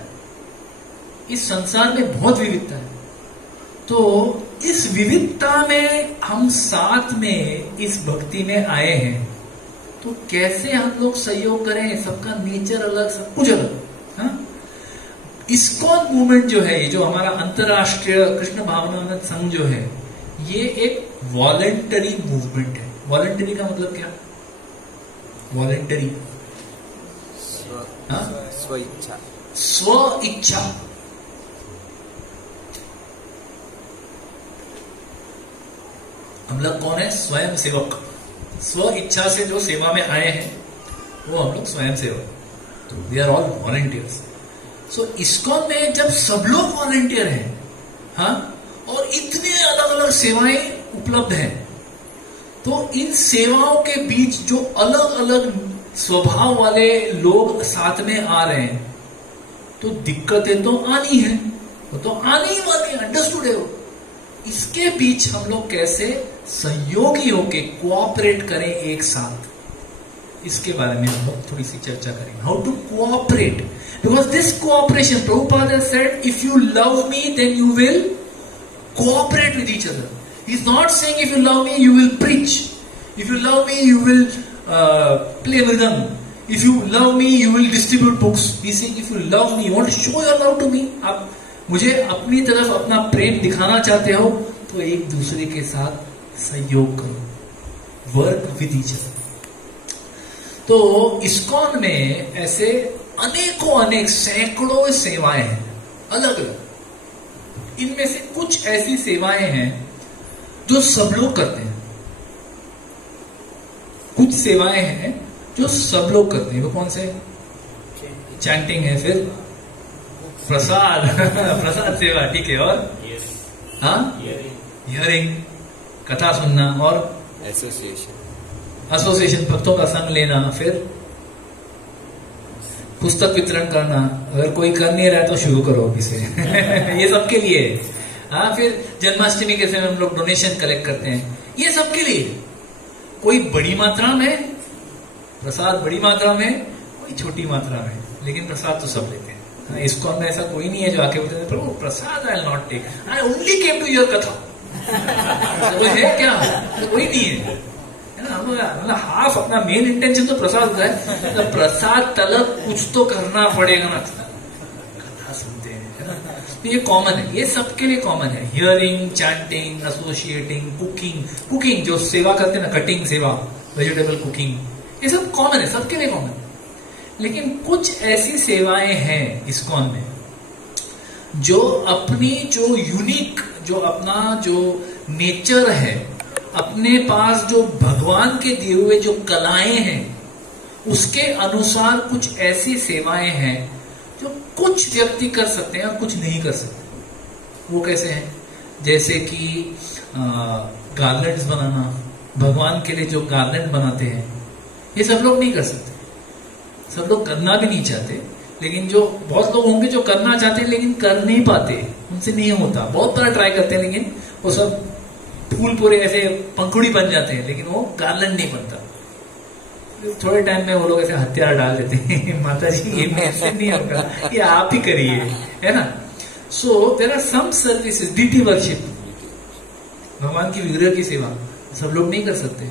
इस संसार में, बहुत विविधता है। तो इस विविधता में हम साथ में इस भक्ति में आए हैं, तो कैसे हम लोग सहयोग करें? सबका नेचर अलग, सब कुछ अलग। हाँ? इस्कॉन मूवमेंट जो है, ये जो हमारा अंतरराष्ट्रीय कृष्ण भावनामृत संघ जो है, ये एक वॉलेंटरी मूवमेंट है। वॉलेंटरी का मतलब क्या? वॉलेंटरी, स्व इच्छा, स्व इच्छा। हम लोग कौन है? स्वयं सेवक। स्व इच्छा से जो सेवा में आए हैं वो हम लोग स्वयं सेवक, तो we are all volunteers. So ISKCON में जब सब लोग वॉलंटियर हैं, हाँ, और इतने अलग अलग सेवाएं उपलब्ध हैं, तो इन सेवाओं के बीच जो अलग अलग स्वभाव वाले लोग साथ में आ रहे हैं, तो दिक्कतें तो आनी है, वो तो आनी ही वाली, अंडरस्टूड है वो। इसके बीच हम लोग कैसे सहयोगी होके कोऑपरेट करें एक साथ, इसके बारे में हम लोग थोड़ी सी चर्चा करेंगे। How to cooperate, because this cooperation, Prabhupada has said, if you love me then you will cooperate with each other. He is not saying if you love me you will preach, if you love me you will play rhythm, if you love me you will distribute books. He is saying if you love me, you want to show your love to me, आप मुझे अपनी तरफ अपना प्रेम दिखाना चाहते हो, तो एक दूसरे के साथ सहयोग करो, वर्क विद ईच अदर। तो इस्कॉन में ऐसे अनेकों अनेक सैकड़ों सेवाएं हैं अलग अलग। इनमें से कुछ ऐसी सेवाएं हैं जो सब लोग करते हैं, कुछ सेवाएं हैं जो सब लोग करते हैं। वो कौन से? चैंटिंग है, फिर प्रसाद प्रसाद सेवा, ठीक है, और हाँ हियरिंग, कथा सुनना, और एसोसिएशन भक्तों का संग लेना, फिर पुस्तक वितरण करना। अगर कोई कर नहीं रहा है तो शुरू करो अभी से ये सबके लिए। हाँ, फिर जन्माष्टमी के समय हम लोग डोनेशन कलेक्ट करते हैं, ये सबके लिए। कोई बड़ी मात्रा में प्रसाद, बड़ी मात्रा में, कोई छोटी मात्रा में, लेकिन प्रसाद तो सब लेते हैं। इसको में ऐसा कोई नहीं है जो आके बोलते हैं prabhu prasad I will not take, I only came to your katha. कोई है क्या? कोई नहीं है ना। मतलब हाफ अपना मेन इंटेंशन तो प्रसाद का है, तो प्रसाद तलब कुछ तो करना पड़ेगा ना, कथा सुनते हैं। तो ये कॉमन है, ये सबके लिए कॉमन है। हियरिंग, चैंटिंग, एसोसिएटिंग, कुकिंग जो सेवा करते हैं ना, कटिंग सेवा, वेजिटेबल कुकिंग, ये सब कॉमन है, सबके लिए कॉमन है। लेकिन कुछ ऐसी सेवाएं हैं इस्कॉन में जो अपनी जो यूनिक, जो अपना जो नेचर है, अपने पास जो भगवान के दिए हुए जो कलाएं हैं, उसके अनुसार कुछ ऐसी सेवाएं हैं जो कुछ व्यक्ति कर सकते हैं और कुछ नहीं कर सकते। वो कैसे हैं? जैसे कि गार्लेंड्स बनाना, भगवान के लिए जो गार्लेंड बनाते हैं, ये सब लोग नहीं कर सकते, सब लोग करना भी नहीं चाहते। लेकिन जो बहुत लोग होंगे जो करना चाहते हैं लेकिन कर नहीं पाते, उनसे नहीं होता। बहुत बार ट्राई करते हैं लेकिन वो सब फूल पूरे ऐसे पंखुड़ी बन जाते हैं, लेकिन वो गार्लेंड नहीं बनता। थोड़े टाइम में वो लोग ऐसे हथियार डाल देते हैं माता जी ये मेरे से नहीं होगा, ये आप ही करिए, है ना। So there are some services, deity worship, भगवान की विग्रह की सेवा सब लोग नहीं कर सकते।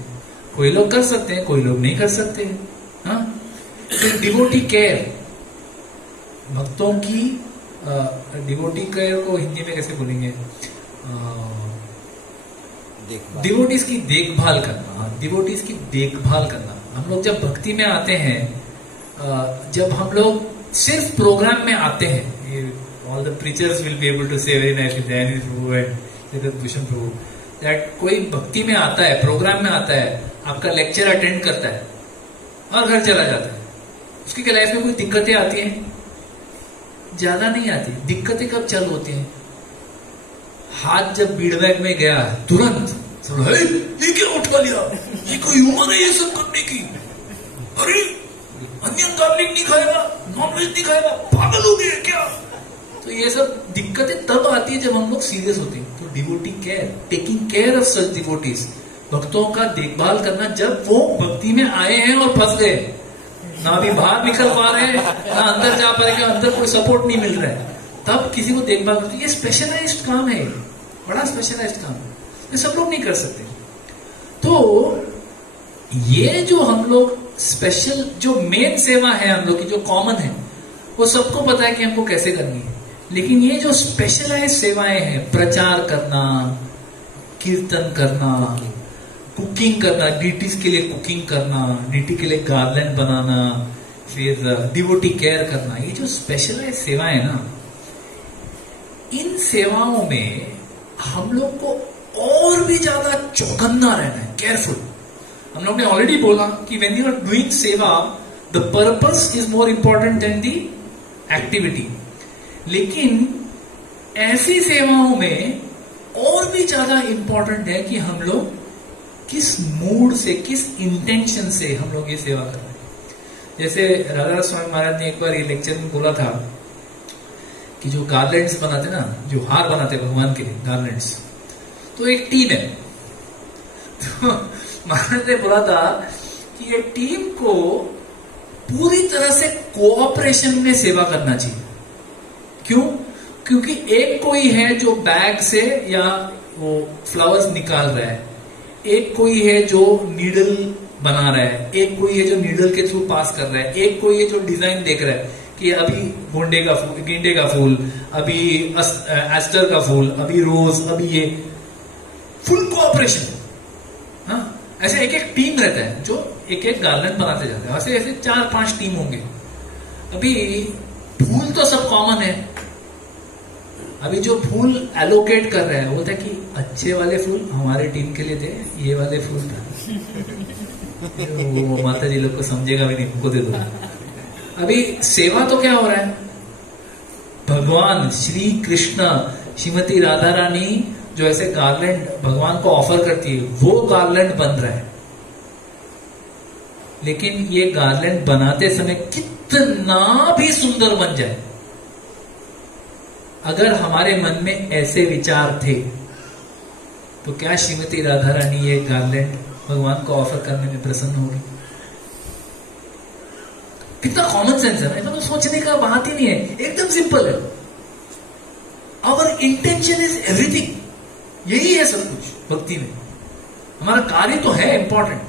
कोई लोग कर सकते हैं, कोई लोग नहीं कर सकते हैं। हाँ, डिवोटी केयर, भक्तों की डिवोटी केयर को हिंदी में कैसे बोलेंगे? डिवोटीज की देखभाल करना। डिवोटीज की देखभाल करना। हम लोग जब भक्ति में आते हैं, जब हम लोग सिर्फ प्रोग्राम में आते हैं, all the preachers will be able to say very nicely, Dayanidhi Prabhu and Bhushan Prabhu, that कोई भक्ति में आता है, प्रोग्राम में आता है, आपका लेक्चर अटेंड करता है और घर चला जाता है, उसकी क्या लाइफ में कोई दिक्कतें आती हैं? ज्यादा नहीं आती। दिक्कतें कब चालू होती हैं? हाथ जब बीड़बैग में गया तुरंत ये क्या उठा लिया, ये कोई उम्र है ये सब करने की, अरे अन्य गार्लिक नहीं खाएगा, नॉनवेज नहीं खाएगा, पागल हो गया क्या? तो ये सब दिक्कतें तब आती है जब हम लोग सीरियस होते हैं। तो devotee care, taking care of such devotees, भक्तों का देखभाल करना जब वो भक्ति में आए हैं और फंस गए, ना भी बाहर निकल पा रहे हैं, ना अंदर जा पा रहे हैं, अंदर कोई सपोर्ट नहीं मिल रहा है, तब किसी को देखभाल करते। ये स्पेशलाइज्ड काम है, बड़ा स्पेशलाइज्ड काम है, ये सब लोग नहीं कर सकते। तो ये जो हम लोग स्पेशल, जो मेन सेवा है हम लोग की, जो कॉमन है, वो सबको पता है कि हमको कैसे करनी है। लेकिन ये जो स्पेशलाइज्ड सेवाएं हैं, प्रचार करना, कीर्तन करना, कुकिंग करना, डीटीज के लिए कुकिंग करना, डीटी के लिए गार्लैंड बनाना, फिर डिवोटी केयर करना, ये जो स्पेशलाइज्ड सेवाएं है ना, इन सेवाओं में हम लोग को और भी ज्यादा चौकन्ना रहना है, केयरफुल। हम लोग ने ऑलरेडी बोला कि when you are doing seva, the purpose is more important than the activity. लेकिन ऐसी सेवाओं में और भी ज्यादा इंपॉर्टेंट है कि हम लोग किस मूड से, किस इंटेंशन से हम लोग ये सेवा कर रहे हैं। जैसे राधा स्वामी महाराज ने एक बार ये लेक्चर में बोला था कि जो गार्लैंड्स बनाते ना, जो हार बनाते भगवान के लिए, गार्लैंड्स, तो एक टीम है। तो महाराज ने बोला था कि ये टीम को पूरी तरह से कोऑपरेशन में सेवा करना चाहिए। क्यों? क्योंकि एक कोई है जो बैग से या वो फ्लावर्स निकाल रहा है, एक कोई है जो नीडल बना रहा है, एक कोई है जो नीडल के थ्रू पास कर रहा है, एक कोई है जो डिजाइन देख रहा है कि अभी गेंडे का फूल, अभी एस्टर का फूल, अभी रोज, अभी ये फुल कोऑपरेशन। हाँ, ऐसे एक एक टीम रहता है जो एक एक गार्लैंड बनाते जाते हैं, ऐसे ऐसे 4-5 टीम होंगे। अभी फूल तो सब कॉमन है, अभी जो फूल एलोकेट कर रहे हैं वो था कि अच्छे वाले फूल हमारे टीम के लिए दे, ये वाले फूल वो माता जी लोग को समझेगा भी नहीं, उनको दे दो। अभी सेवा तो क्या हो रहा है, भगवान श्री कृष्ण श्रीमती राधा रानी जो ऐसे गार्लैंड भगवान को ऑफर करती है, वो गार्लैंड बन रहा है। लेकिन ये गार्लैंड बनाते समय कितना भी सुंदर बन जाए, अगर हमारे मन में ऐसे विचार थे तो क्या श्रीमती राधा रानी ये गार्लैंड भगवान को ऑफर करने में प्रसन्न होगी? कितना कॉमन सेंस है ना, तो सोचने का बात ही नहीं है, एकदम सिंपल है। आवर इंटेंशन इज एवरीथिंग, यही है सब कुछ भक्ति में। हमारा कार्य तो है इंपॉर्टेंट,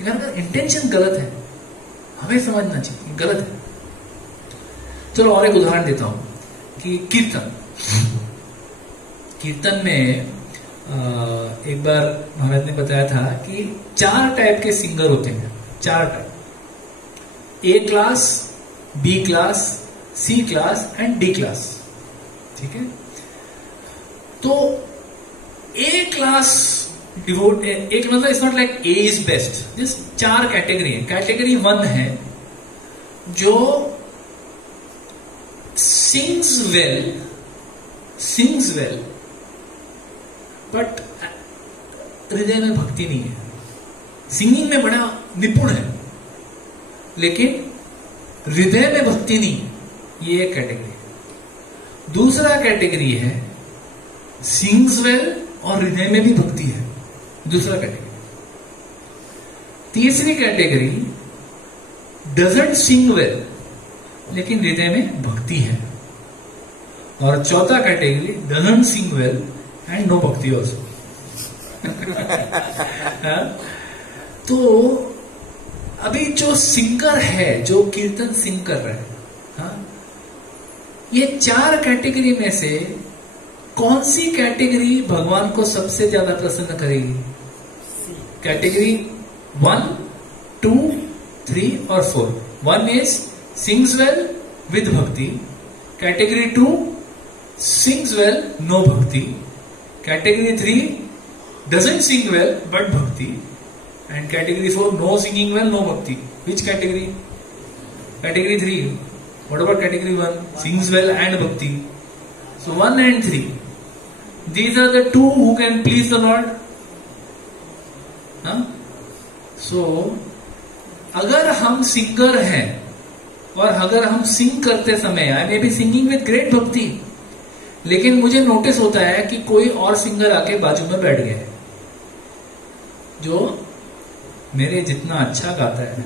लेकिन अगर इंटेंशन गलत है हमें समझना चाहिए गलत है। चलो और एक उदाहरण देता हूं कि कीर्तन में एक बार महाराज ने बताया था कि 4 टाइप के सिंगर होते हैं, 4 type, A class, B class, C class and D class. ठीक है, तो ए क्लास डिवोट, एक मतलब it's not like A is best, just 4 category है। कैटेगरी 1 है जो सिंग्स वेल बट हृदय में भक्ति नहीं है, सिंगिंग में बड़ा निपुण है लेकिन हृदय में भक्ति नहीं है, ये एक कैटेगरी है। दूसरा कैटेगरी है सिंग्स वेल और हृदय में भी भक्ति है, दूसरा कैटेगरी। तीसरी कैटेगरी डजंट सिंग वेल लेकिन हृदय में भक्ति है, और चौथा category doesn't sing well and no bhakti also. तो अभी जो सिंगर है, जो कीर्तन सिंग कर रहे हैं, हाँ, ये 4 कैटेगरी में से कौन सी कैटेगरी भगवान को सबसे ज्यादा प्रसन्न करेगी? कैटेगरी 1, 2, 3 और 4। 1 इज सिंग्स वेल विद भक्ति, कैटेगरी 2 सिंग्स वेल नो भक्ति, category 3 doesn't sing well but भक्ति, and category 4 no singing well no bhakti. Which category? Category 3. What about category 1? Sings well and bhakti. So 1 and 3, these are the 2 who can please the Lord. huh? So अगर हम singer हैं और अगर हम sing करते समय, I may be singing with great bhakti, लेकिन मुझे नोटिस होता है कि कोई और सिंगर आके बाजू में बैठ गए जो मेरे जितना अच्छा गाता है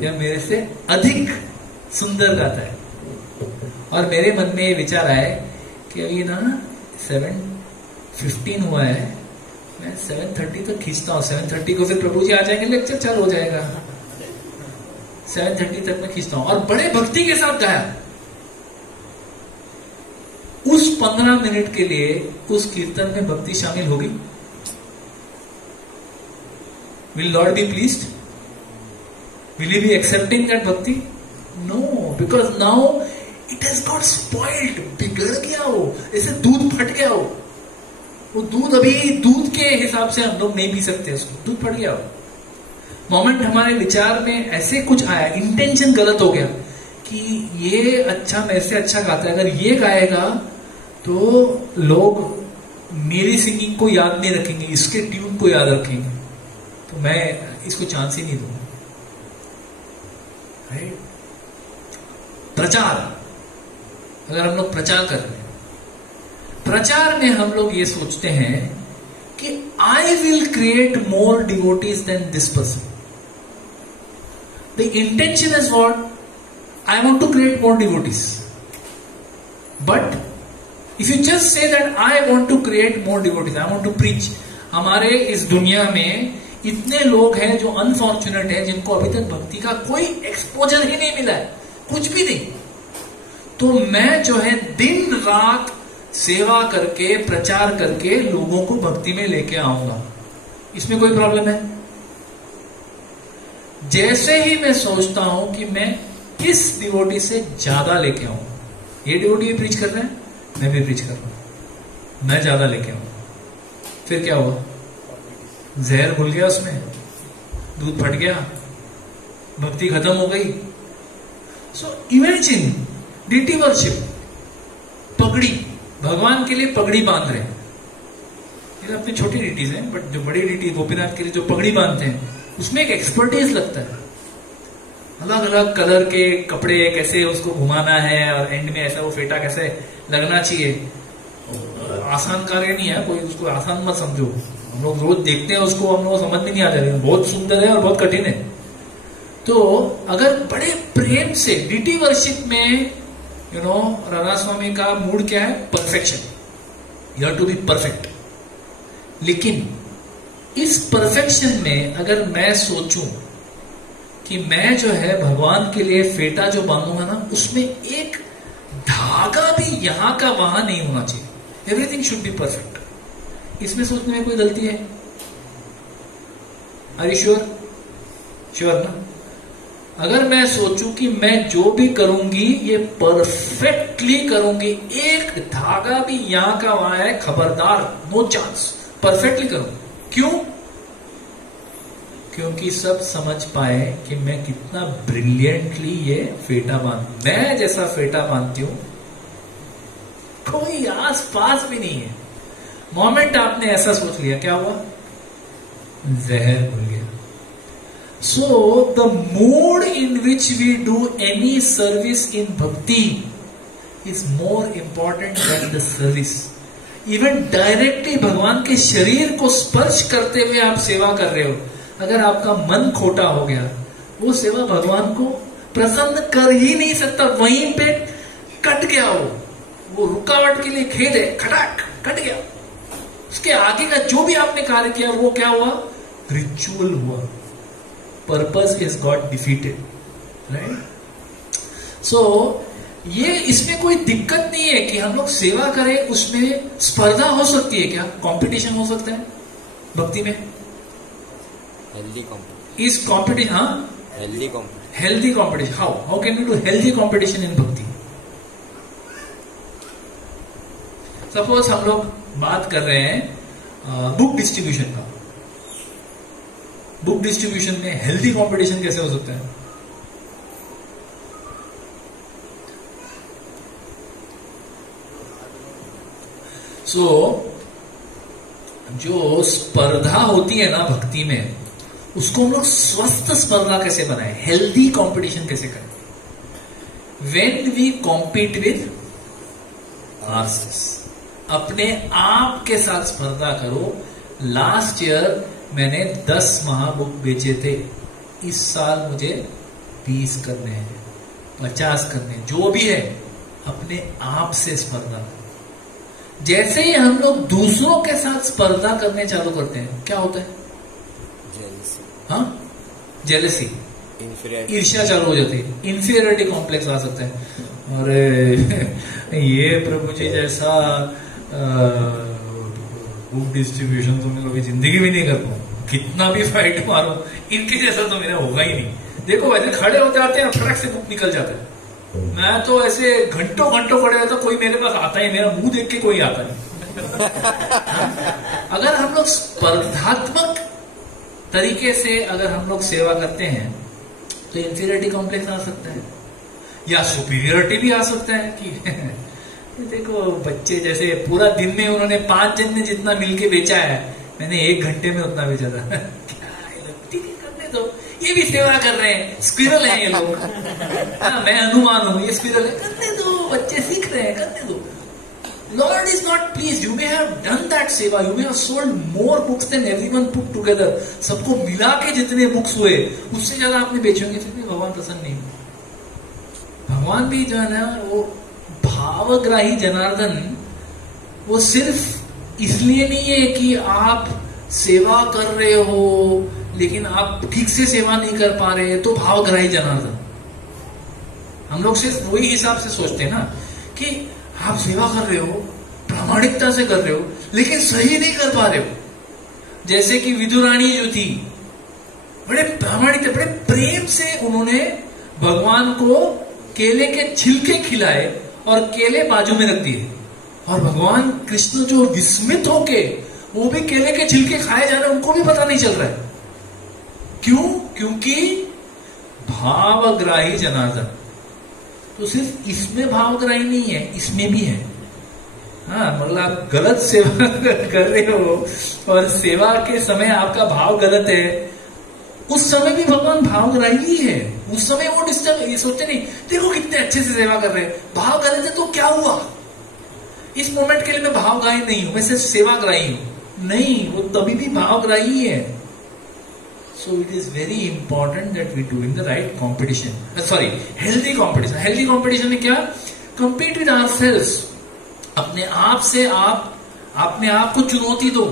या मेरे से अधिक सुंदर गाता है, और मेरे मन में ये विचार आए कि अभी ना 7:15 हुआ है, मैं 7:30 तक खींचता हूँ, 7:30 को फिर प्रभु जी आ जाएंगे, लेक्चर चालू हो जाएगा, 7:30 तक मैं खींचता हूँ, और बड़े भक्ति के साथ गाया। उस 15 मिनट के लिए उस कीर्तन में भक्ति शामिल होगी? Will Lord be pleased? Will He be accepting that bhakti? No, because now it has got spoiled. बिगड़ गया वो, ऐसे दूध फट गया वो दूध अभी दूध के हिसाब से हम लोग नहीं पी सकते उसको, दूध फट गया वो। मोमेंट हमारे विचार में ऐसे कुछ आया, इंटेंशन गलत हो गया कि ये अच्छा मेरे से अच्छा गाता है, अगर ये गाएगा तो लोग मेरी सिंगिंग को याद नहीं रखेंगे, इसके ट्यून को याद रखेंगे, तो मैं इसको चांस ही नहीं दूंगा। राइट? प्रचार, अगर हम लोग प्रचार कर रहे हैं, प्रचार में हम लोग ये सोचते हैं कि I will create more devotees than this person. The intention is what? I want to create more devotees, but if you just say that I want to create more devotees, I want to preach, हमारे इस दुनिया में इतने लोग हैं जो unfortunate हैं, जिनको अभी तक भक्ति का कोई एक्सपोजर ही नहीं मिला है, कुछ भी नहीं, तो मैं जो है दिन रात सेवा करके प्रचार करके लोगों को भक्ति में लेके आऊंगा, इसमें कोई प्रॉब्लम है? जैसे ही मैं सोचता हूं कि मैं किस डिवोटी से ज्यादा लेके आऊं, ये डिवोटी भी प्रीच कर रहे हैं, मैं भी प्रीच कर रहा हूं, मैं ज्यादा लेके आऊं, फिर क्या हुआ? जहर घुल गया उसमें, दूध फट गया, भक्ति खत्म हो गई। सो इमेजिन डीटी वर्शिप, पगड़ी, भगवान के लिए पगड़ी बांध रहे हैं, ये अपनी छोटी डीटीज हैं, बट जो बड़ी डीटी गोपीनाथ के लिए जो पगड़ी बांधते हैं उसमें एक एक्सपर्टीज लगता है, अलग अलग कलर के कपड़े कैसे उसको घुमाना है और एंड में ऐसा वो फेटा कैसे लगना चाहिए। आसान कार्य नहीं है, कोई उसको आसान मत समझो, हम लोग रोज देखते हैं उसको, हम लोग समझ में नहीं आ जाते, बहुत सुंदर है और बहुत कठिन है। तो अगर बड़े प्रेम से डीटी वर्शिप में राधा स्वामी का मूड क्या है? Perfection, you have to be perfect. लेकिन इस परफेक्शन में अगर मैं सोचूं कि मैं जो है भगवान के लिए फेटा जो बांधूंगा ना, उसमें एक धागा भी यहां का वहां नहीं होना चाहिए, एवरीथिंग शुड बी परफेक्ट, इसमें सोचने में कोई गलती है? Are you sure? श्योर ना? अगर मैं सोचूं कि मैं जो भी करूंगी ये परफेक्टली करूंगी, एक धागा भी यहां का वहां है, खबरदार, नो चांस, परफेक्टली करूं। क्यों? क्योंकि सब समझ पाए कि मैं कितना ब्रिलियंटली ये फेटा मैं जैसा फेटा बांधती हूं, कोई आस पास भी नहीं है। मोमेंट आपने ऐसा सोच लिया, क्या हुआ? जहर घुल गया। So the mode in which we do any service in bhakti is more important than the service. Even directly भगवान के शरीर को स्पर्श करते हुए आप सेवा कर रहे हो, अगर आपका मन खोटा हो गया, वो सेवा भगवान को प्रसन्न कर ही नहीं सकता, वहीं पे कट गया, वो रुकावट के लिए खेद है, खटाक कट गया। उसके आगे का जो भी आपने कार्य किया वो क्या हुआ? रिचुअल हुआ, purpose is got defeated, right? So ये इसमें कोई दिक्कत नहीं है कि हम लोग सेवा करें, उसमें स्पर्धा हो सकती है क्या? कंपटीशन हो सकता है भक्ति में? हेल्दी कॉम्पिटिशन इस कंपटीशन, हाँ, healthy competition. How can you do healthy competition in भक्ति? सपोज हम लोग बात कर रहे हैं बुक डिस्ट्रीब्यूशन का। बुक डिस्ट्रीब्यूशन में हेल्दी कंपटीशन कैसे हो सकता है? सो जो स्पर्धा होती है ना भक्ति में, उसको हम लोग स्वस्थ स्पर्धा कैसे बनाए, हेल्दी कंपटीशन कैसे करें? व्हेन वी कॉम्पीट विद आवर्सेल्व्स, अपने आप के साथ स्पर्धा करो। लास्ट ईयर मैंने 10 महाबुक बेचे थे, इस साल मुझे 20 करने हैं, 50 करने हैं, जो भी है अपने आप से स्पर्धा। जैसे ही हम लोग दूसरों के साथ स्पर्धा करने चालू करते हैं, क्या होता है? जेलसी, हाँ, जेलसी, ईर्ष्या चालू हो जाती है, इंफीरियरिटी कॉम्प्लेक्स आ सकता है। अरे ये प्रभु जी जैसा बुक डिस्ट्रीब्यूशन तो मैं कभी जिंदगी में नहीं कर पाऊँ, कितना भी फाइट मारो इनके जैसा तो मेरा होगा ही नहीं। देखो वैसे खड़े हो जाते हैं, फटक से बुक निकल जाता है, मैं तो ऐसे घंटों घंटों खड़े रहता, कोई मेरे पास आता ही, मेरा मुंह देख के कोई आता नहीं। अगर हम लोग स्पर्धात्मक तरीके से अगर हम लोग सेवा करते हैं तो इंफीरियरिटी कॉम्प्लेक्स आ सकता है, या सुपीरियरिटी भी आ सकता है कि देखो बच्चे जैसे पूरा दिन में उन्होंने 5 जन ने जितना मिलके बेचा है, मैंने 1 घंटे में उतना बेचा था। ठीक है, करने दो, ये भी सेवा कर रहे हैं, स्क्विरल है ये लोग। मैं हनुमान हूं, ये स्क्विरल है, करने दो, बच्चे सीख रहे हैं, करने दो। Lord is not pleased. You may have done that seva. You may have sold more books than everyone put together. सबको मिला के जितने बुक्स हुए उससे ज्यादा आपने बेचे होंगे, फिर भी भगवान प्रसन्न नहीं हुए। भगवान भी जो है ना, वो भावग्राही जनार्दन, वो सिर्फ इसलिए नहीं है कि आप सेवा कर रहे हो लेकिन आप ठीक से सेवा नहीं कर पा रहे, तो भावग्राही जनार्दन। हम लोग सिर्फ वही हिसाब से सोचते हैं ना कि आप सेवा कर रहे हो, प्रामाणिकता से कर रहे हो, लेकिन सही नहीं कर पा रहे हो। जैसे कि विदुरानी जो थी, बड़े प्रामाणिक थे, बड़े प्रेम से उन्होंने भगवान को केले के छिलके खिलाए और केले बाजू में रख दिए, और भगवान कृष्ण जो विस्मित होके वो भी केले के छिलके खाए जा रहे हैं, उनको भी पता नहीं चल रहा है। क्यों? क्योंकि भावग्राही जनार्दन। तो सिर्फ इसमें भावग्राही नहीं है, इसमें भी है। हाँ, मतलब आप गलत सेवा कर रहे हो और सेवा के समय आपका भाव गलत है, उस समय भी भगवान भावग्राही ही है। उस समय वो डिस्टर्ब, ये सोचते नहीं देखो कितने अच्छे से सेवा कर रहे हैं, भाव गलत है तो क्या हुआ, इस मोमेंट के लिए मैं भावग्राही नहीं हूं, मैं सिर्फ सेवाग्राही हूं। नहीं, वो तभी भी भावग्राही है। So it is very important that we do in the right competition, sorry healthy competition. Healthy competition में क्या? Compete with ourselves. अपने आप से आप अपने आप को चुनौती दो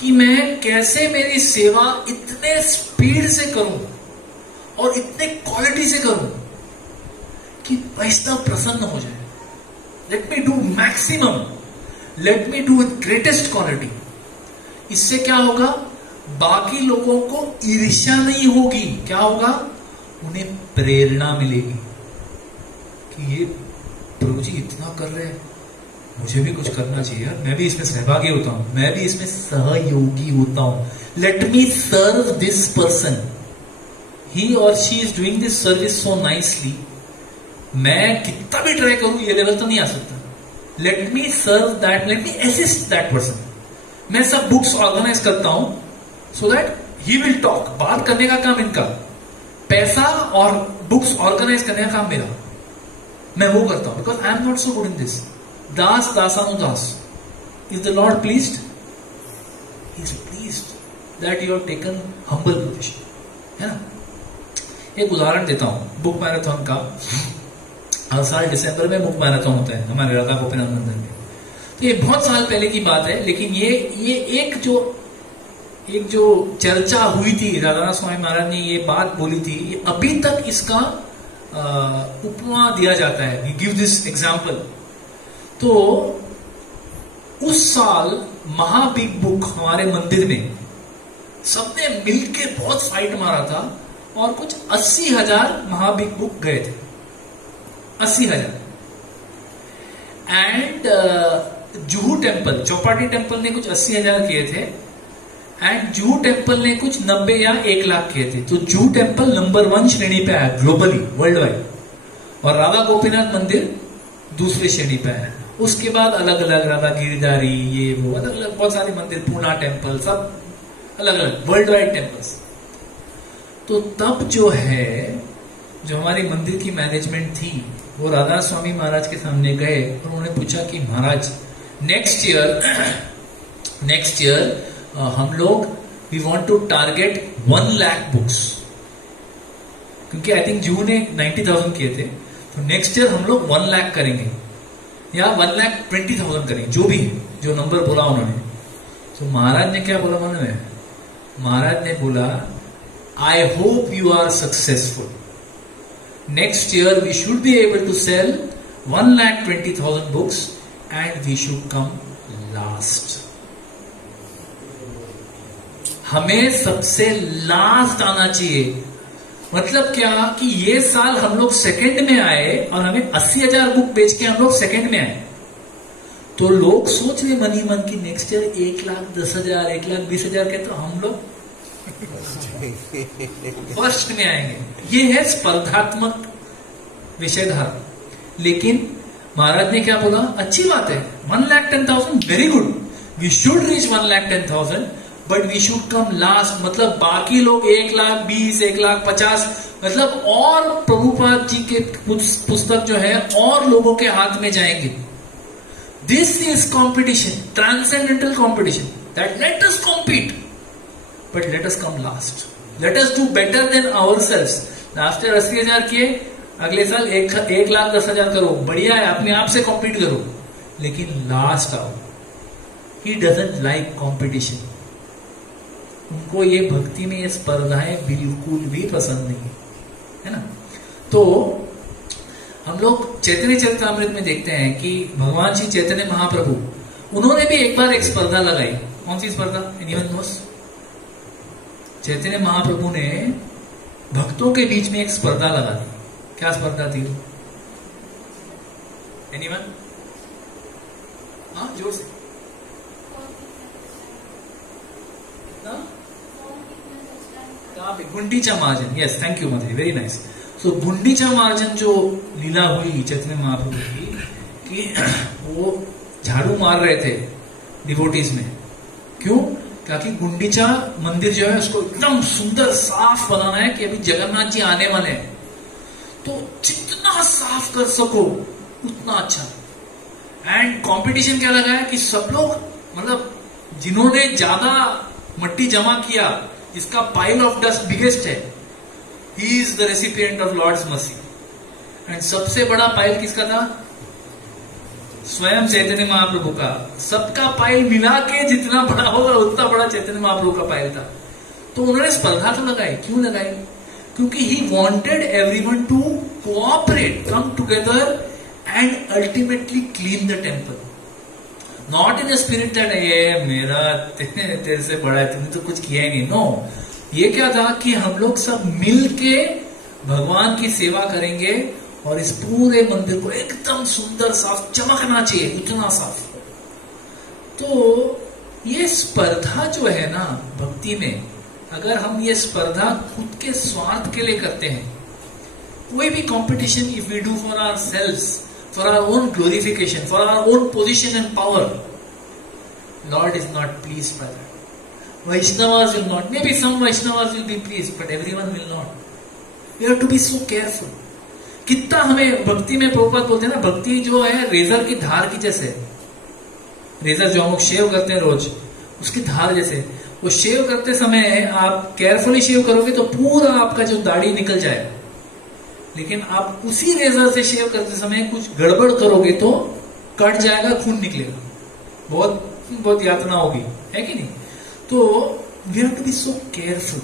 कि मैं कैसे मेरी सेवा इतने स्पीड से करूं और इतने क्वालिटी से करूं कि वैष्णव प्रसन्न हो जाए। Let me do maximum, let me do with greatest quality. इससे क्या होगा? बाकी लोगों को ईर्ष्या नहीं होगी। क्या होगा? उन्हें प्रेरणा मिलेगी कि ये प्रभु जी इतना कर रहे हैं, मुझे भी कुछ करना चाहिए यार, मैं भी इसमें सहभागी होता हूं, मैं भी इसमें सहयोगी होता हूं। Let me serve this person, he और she is doing this service so nicely. मैं कितना भी ट्राई करूं ये लेवल तो नहीं आ सकता। Let me serve that, let me assist that person. मैं सब बुक्स ऑर्गेनाइज करता हूं so that he will talk. बात करने का काम इनका, पैसा और बुक्स ऑर्गेनाइज करने का काम मेरा, मैं वो करता हूं, because I am not so good in this. दास दासानुदास, is the lord pleased? He is pleased that you have taken humble position, है ना। एक उदाहरण देता हूं बुक मैराथन का। हर साल दिसंबर में बुक मैराथन होता है हमारे राधा गोपीनाथ मंदिर में। तो ये बहुत साल पहले की बात है, लेकिन ये एक जो चर्चा हुई थी, राधानाथ स्वामी महाराज ने ये बात बोली थी, ये अभी तक इसका उपमा दिया जाता है, गिव दिस एग्जाम्पल। तो उस साल महाबिग बुक हमारे मंदिर में सबने मिलके बहुत फाइट मारा था और कुछ 80,000 महाबिग बुक गए थे, 80,000। And Juhu temple, Chowpatty temple ने कुछ 80,000 किए थे, एंड जुहू टेम्पल ने कुछ 90 या 1 लाख किए थे। तो जुहू टेम्पल नंबर 1 श्रेणी पे आया ग्लोबली, वर्ल्ड वाइड, और राधा गोपीनाथ मंदिर दूसरी श्रेणी पे आया। उसके बाद अलग अलग राधा गिरधारी, ये वो अलग अलग बहुत सारे मंदिर, पूना टेम्पल, सब अलग अलग वर्ल्ड वाइड टेम्पल्स। तो तब जो है, जो हमारी मंदिर की मैनेजमेंट थी, वो राधा स्वामी महाराज के सामने गए और उन्होंने पूछा कि महाराज नेक्स्ट ईयर हम लोग we want to target 1 lakh books, क्योंकि आई थिंक जून ने 90,000 किए थे। तो नेक्स्ट ईयर हम लोग 1 लाख करेंगे या 1,20,000 करेंगे, जो भी है, जो नंबर बोला उन्होंने। तो महाराज ने क्या बोला मालूम है? महाराज ने बोला, I hope you are successful. Next year we should be able to sell 1,20,000 books and we should come last. हमें सबसे लास्ट आना चाहिए। मतलब क्या कि ये साल हम लोग सेकंड में आए और हमें 80,000 बुक बेच के हम लोग सेकंड में आए। तो लोग सोच रहे मन ही मन की नेक्स्ट ईयर 1,10,000, 1,20,000 के, तो हम लोग फर्स्ट में आएंगे। ये है स्पर्धात्मक विषयधारा। लेकिन महाराज ने क्या बोला? अच्छी बात है, 1,10,000 very good, we should reach 1,10,000 but we should come last. मतलब बाकी लोग 1,20,000, 1,50,000, मतलब और प्रभुपाद जी के पुस्तक जो है और लोगों के हाथ में जाएंगे। This is competition, transcendental competition, that let us compete but let us come last, let us do better than ourselves. Last year 80,000 किए, अगले साल 1,10,000 करो, बढ़िया है, अपने आप से कॉम्पीट करो, लेकिन लास्ट आओ। He doesn't like competition. उनको ये भक्ति में ये स्पर्धाएं बिल्कुल भी पसंद नहीं है ना। तो हम लोग चैतन्य चरितामृत में देखते हैं कि भगवान श्री चैतन्य महाप्रभु, उन्होंने भी एक बार एक स्पर्धा लगाई। कौन सी स्पर्धा? Anyone nose? चैतन्य महाप्रभु ने भक्तों के बीच में एक स्पर्धा लगा दी। क्या स्पर्धा थी? एनीवन? हाँ, जोर से। कहाँ पे? Gundicha Marjan. Yes, thank you Madhuri, very nice. So Gundicha Marjan जो लीला हुई चैतन्य महाप्रभु की, कि वो झाड़ू मार रहे थे डिवोटीज में। क्यों? क्योंकि गुंडीचा मंदिर जो है उसको एकदम सुंदर साफ बनाना है कि अभी जगन्नाथ जी आने वाले हैं, तो जितना साफ कर सको उतना अच्छा। एंड कंपटीशन क्या लगा है कि सब लोग, मतलब जिन्होंने ज्यादा मट्टी जमा किया, जिसका पाइल ऑफ डस्ट बिगेस्ट है, he is the recipient of lord's mercy. And सबसे बड़ा पाइल किसका था? स्वयं चैतन्य महाप्रभु का। सबका पाइल मिला के जितना बड़ा होगा उतना बड़ा चैतन्य महाप्रभु का पाइल था। तो उन्होंने स्पर्धा तो लगाई। क्यों लगाई? क्योंकि he wanted everyone to cooperate, come together and ultimately clean the temple. Not in spirit that ये मेरा तेरे से बड़ा है, तुमने तो कुछ किया ही नहीं। नो, ये क्या था कि हम लोग सब मिल के भगवान की सेवा करेंगे और इस पूरे मंदिर को एकदम सुंदर साफ, चमकना चाहिए उतना साफ। तो ये स्पर्धा जो है ना भक्ति में, अगर हम ये स्पर्धा खुद के स्वार्थ के लिए करते हैं, कोई भी competition if we do for our selves, for our own glorification, for our own position and power, Lord is not pleased by that. Vaishnavas will not. Maybe some Vaishnavas will be pleased, but everyone will not. We have to be so careful. कितना हमें भक्ति में प्रभुपाद बोलते हैं ना, भक्ति जो है रेजर की धार की जैसे। रेजर जो हम लोग शेव करते हैं रोज, उसकी धार जैसे। वो शेव करते समय आप केयरफुली शेव करोगे तो पूरा आपका जो दाढ़ी निकल जाएगा, लेकिन आप उसी रेजर से शेव करते समय कुछ गड़बड़ करोगे तो कट जाएगा, खून निकलेगा, बहुत यातना होगी, है कि नहीं? तो we have to be so careful,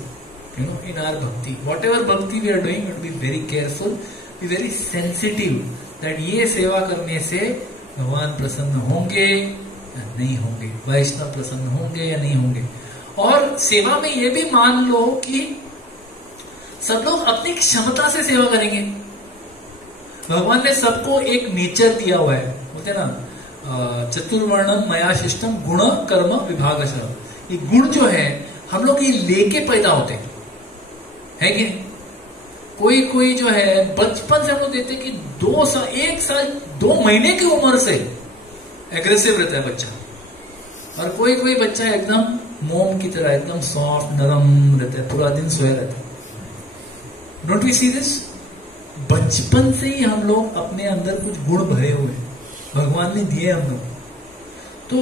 you know, in our bhakti. Whatever bhakti we are doing, we have to be very careful, be very sensitive that ये सेवा करने से भगवान प्रसन्न होंगे या नहीं होंगे, वैष्णव प्रसन्न होंगे या नहीं होंगे। और सेवा में ये भी मान लो कि सब लोग अपनी क्षमता से सेवा करेंगे। भगवान ने सबको एक नेचर दिया हुआ है, बोलते ना चतुर्वर्णम मया शिष्टम गुण कर्म विभागशः। ये गुण जो है हम लोग ये लेके पैदा होते हैं, है कि कोई जो है बचपन से हम लोग देखते कि 2 साल 1 साल 2 महीने की उम्र से एग्रेसिव रहता है बच्चा, और कोई बच्चा एकदम मोम की तरह एकदम सॉफ्ट नरम रहता है, पूरा दिन सोया रहता है। Don't we see this? बचपन से ही हम लोग अपने अंदर कुछ गुण भरे हुए भगवान ने दिए हम लोग। तो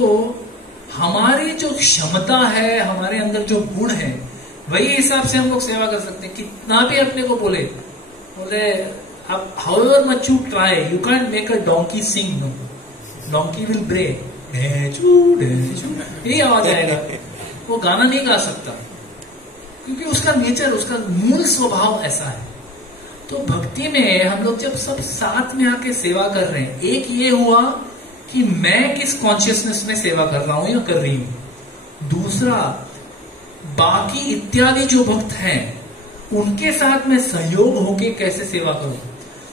हमारी जो क्षमता है, हमारे अंदर जो गुण है, वही हिसाब से हम लोग सेवा कर सकते हैं। कितना भी अपने को बोले आप however much you try, you can't make a donkey sing. Donkey will bray, यही आवाज आएगा, वो गाना नहीं गा सकता, क्योंकि उसका नेचर, उसका मूल स्वभाव ऐसा है। तो भक्ति में हम लोग जब सब साथ में आके सेवा कर रहे हैं, एक ये हुआ कि मैं किस कॉन्शियसनेस में सेवा कर रहा हूं या कर रही हूं। दूसरा, बाकी इत्यादि जो भक्त हैं उनके साथ में सहयोग होके कैसे सेवा करूं।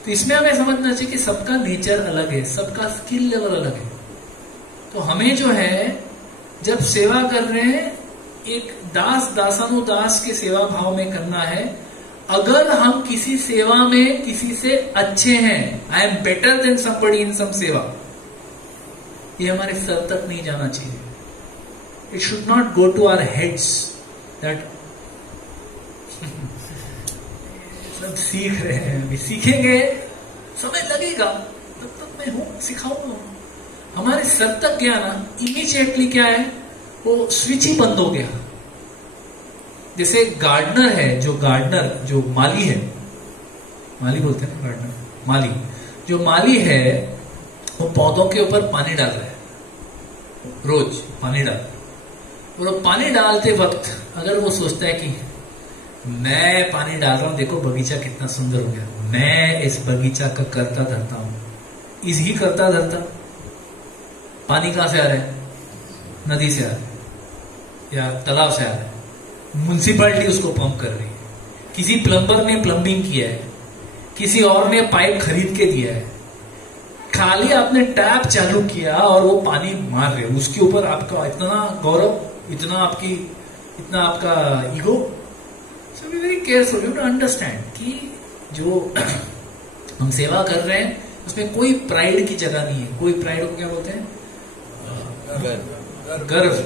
तो इसमें हमें समझना चाहिए कि सबका नेचर अलग है, सबका स्किल लेवल अलग है। तो हमें जो है जब सेवा कर रहे हैं, एक दासानुदास के सेवा भाव में करना है। अगर हम किसी सेवा में किसी से अच्छे हैं, I am better than somebody in some seva, ये हमारे सर तक नहीं जाना चाहिए। It should not go to our heads that सब सीख रहे हैं, अभी सीखेंगे, समय लगेगा, तब तक मैं हूं, सिखाऊंगा। हमारे सर तक गया ना, इमीडिएटली क्या है, वो स्विच ही बंद हो गया। जैसे गार्डनर है, जो माली है, माली बोलते हैं ना, गार्डनर माली, जो माली है वो पौधों के ऊपर पानी डाल रहा है, रोज पानी डाल, और पानी डालते वक्त अगर वो सोचता है कि मैं पानी डाल रहा हूं, देखो बगीचा कितना सुंदर हो गया, मैं इस बगीचा का करता धरता हूं, इसही करता धरता। पानी कहां से आ रहा है? नदी से आ रहा है या तालाब से आ रहा है, म्युनिसिपैलिटी उसको पंप कर रही है, किसी प्लम्बर ने प्लम्बिंग किया है, किसी और ने पाइप खरीद के दिया है, खाली आपने टैप चालू किया और वो पानी मार रहे, उसके ऊपर आपका इतना गौरव, इतना आपका ego. So be very careful, you to understand कि जो हम सेवा कर रहे हैं उसमें कोई प्राइड की जगह नहीं है। कोई प्राइड को क्या बोलते हैं?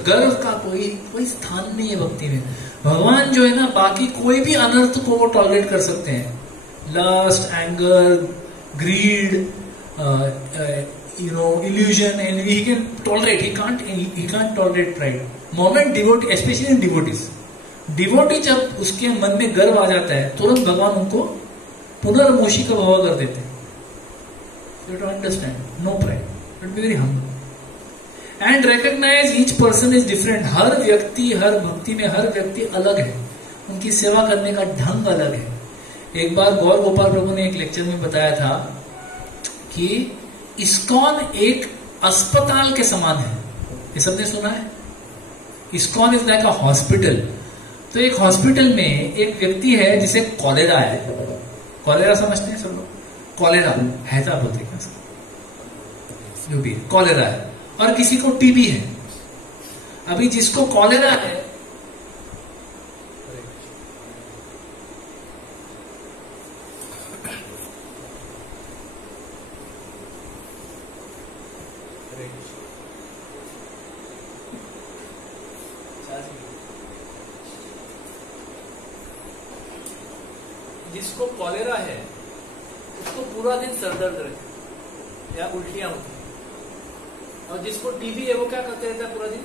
गर्व का कोई स्थान नहीं है भक्ति में। भगवान जो है ना, बाकी कोई भी अनर्थ को वो टॉलरेट कर सकते हैं, lust, anger, greed, illusion, and he can tolerate, he can't tolerate pride. Moment devotee, especially in devotees, devotee जब उसके मन में गर्व आ जाता है, तुरंत भगवान उनको पुनर्मोशी का भाव कर देते हैं। You have to understand, no pride, but be very humble and recognize each person is different. हर व्यक्ति, हर भक्ति में हर व्यक्ति अलग है, उनकी सेवा करने का ढंग अलग है। एक बार गौर गोपाल प्रभु ने एक लेक्चर में बताया था कि इस्कॉन एक अस्पताल के समान है। ये सबने सुना है? ISKCON is like a hospital. तो एक हॉस्पिटल में एक व्यक्ति है जिसे कॉलेरा है। कॉलेरा समझते हैं सब लोग? कॉलेरा हैजा बोलते हैं जो भी कॉलेरा है, और किसी को टीबी है। अभी जिसको कॉलेरा है, जिसको कॉलेरा है उसको पूरा दिन सर दर्द रहता या उल्टियां होती, और जिसको टीबी है वो क्या करते रहता है? पूरा दिन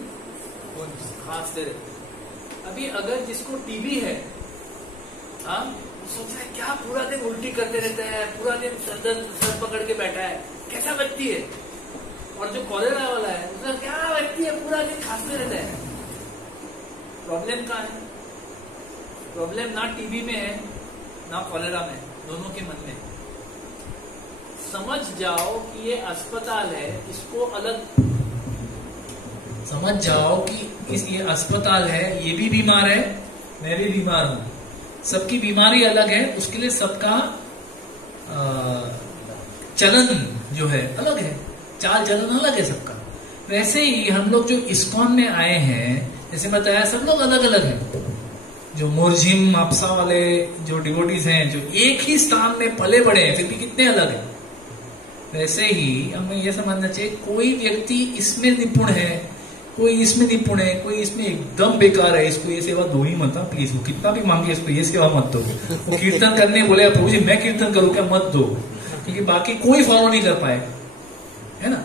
खांसते रहते। अभी अगर जिसको टीबी है, हाँ, सोच रहा है क्या पूरा दिन उल्टी करते रहता है, पूरा दिन सर पकड़ के बैठा है, कैसा व्यक्ति है? और जो कॉलेरा वाला है उसका क्या व्यक्ति है, पूरा दिन खांसते रहता है। प्रॉब्लम कहाँ है? प्रॉब्लम ना टीबी में है ना कॉलेरा में, दोनों के मन में। समझ जाओ कि ये अस्पताल है, इसको अलग समझ जाओ कि ये अस्पताल है, ये भी बीमार है, मैं भी बीमार हूं, सबकी बीमारी अलग है, उसके लिए सबका चलन जो है अलग है, चाल चलन अलग है सबका। वैसे ही हम लोग जो इस्कॉन में आए हैं, जैसे बताया, सब लोग अलग अलग हैं। जो मोरजिम आपसा वाले जो डिवोटीज हैं, जो एक ही स्थान में पले बड़े हैं, फिर भी कितने अलग हैं। वैसे ही हमें यह समझना चाहिए, कोई व्यक्ति इसमें निपुण है, कोई इसमें निपुण है, कोई इसमें एकदम बेकार है, इसको ये सेवा दो ही मत, प्लीज, वो कितना भी मांगे इसको ये सेवा मत दो। वो कीर्तन करने बोले, प्रभु जी मैं कीर्तन करूं क्या? मत दो, क्योंकि बाकी कोई फॉलो नहीं कर पाएगा, है ना।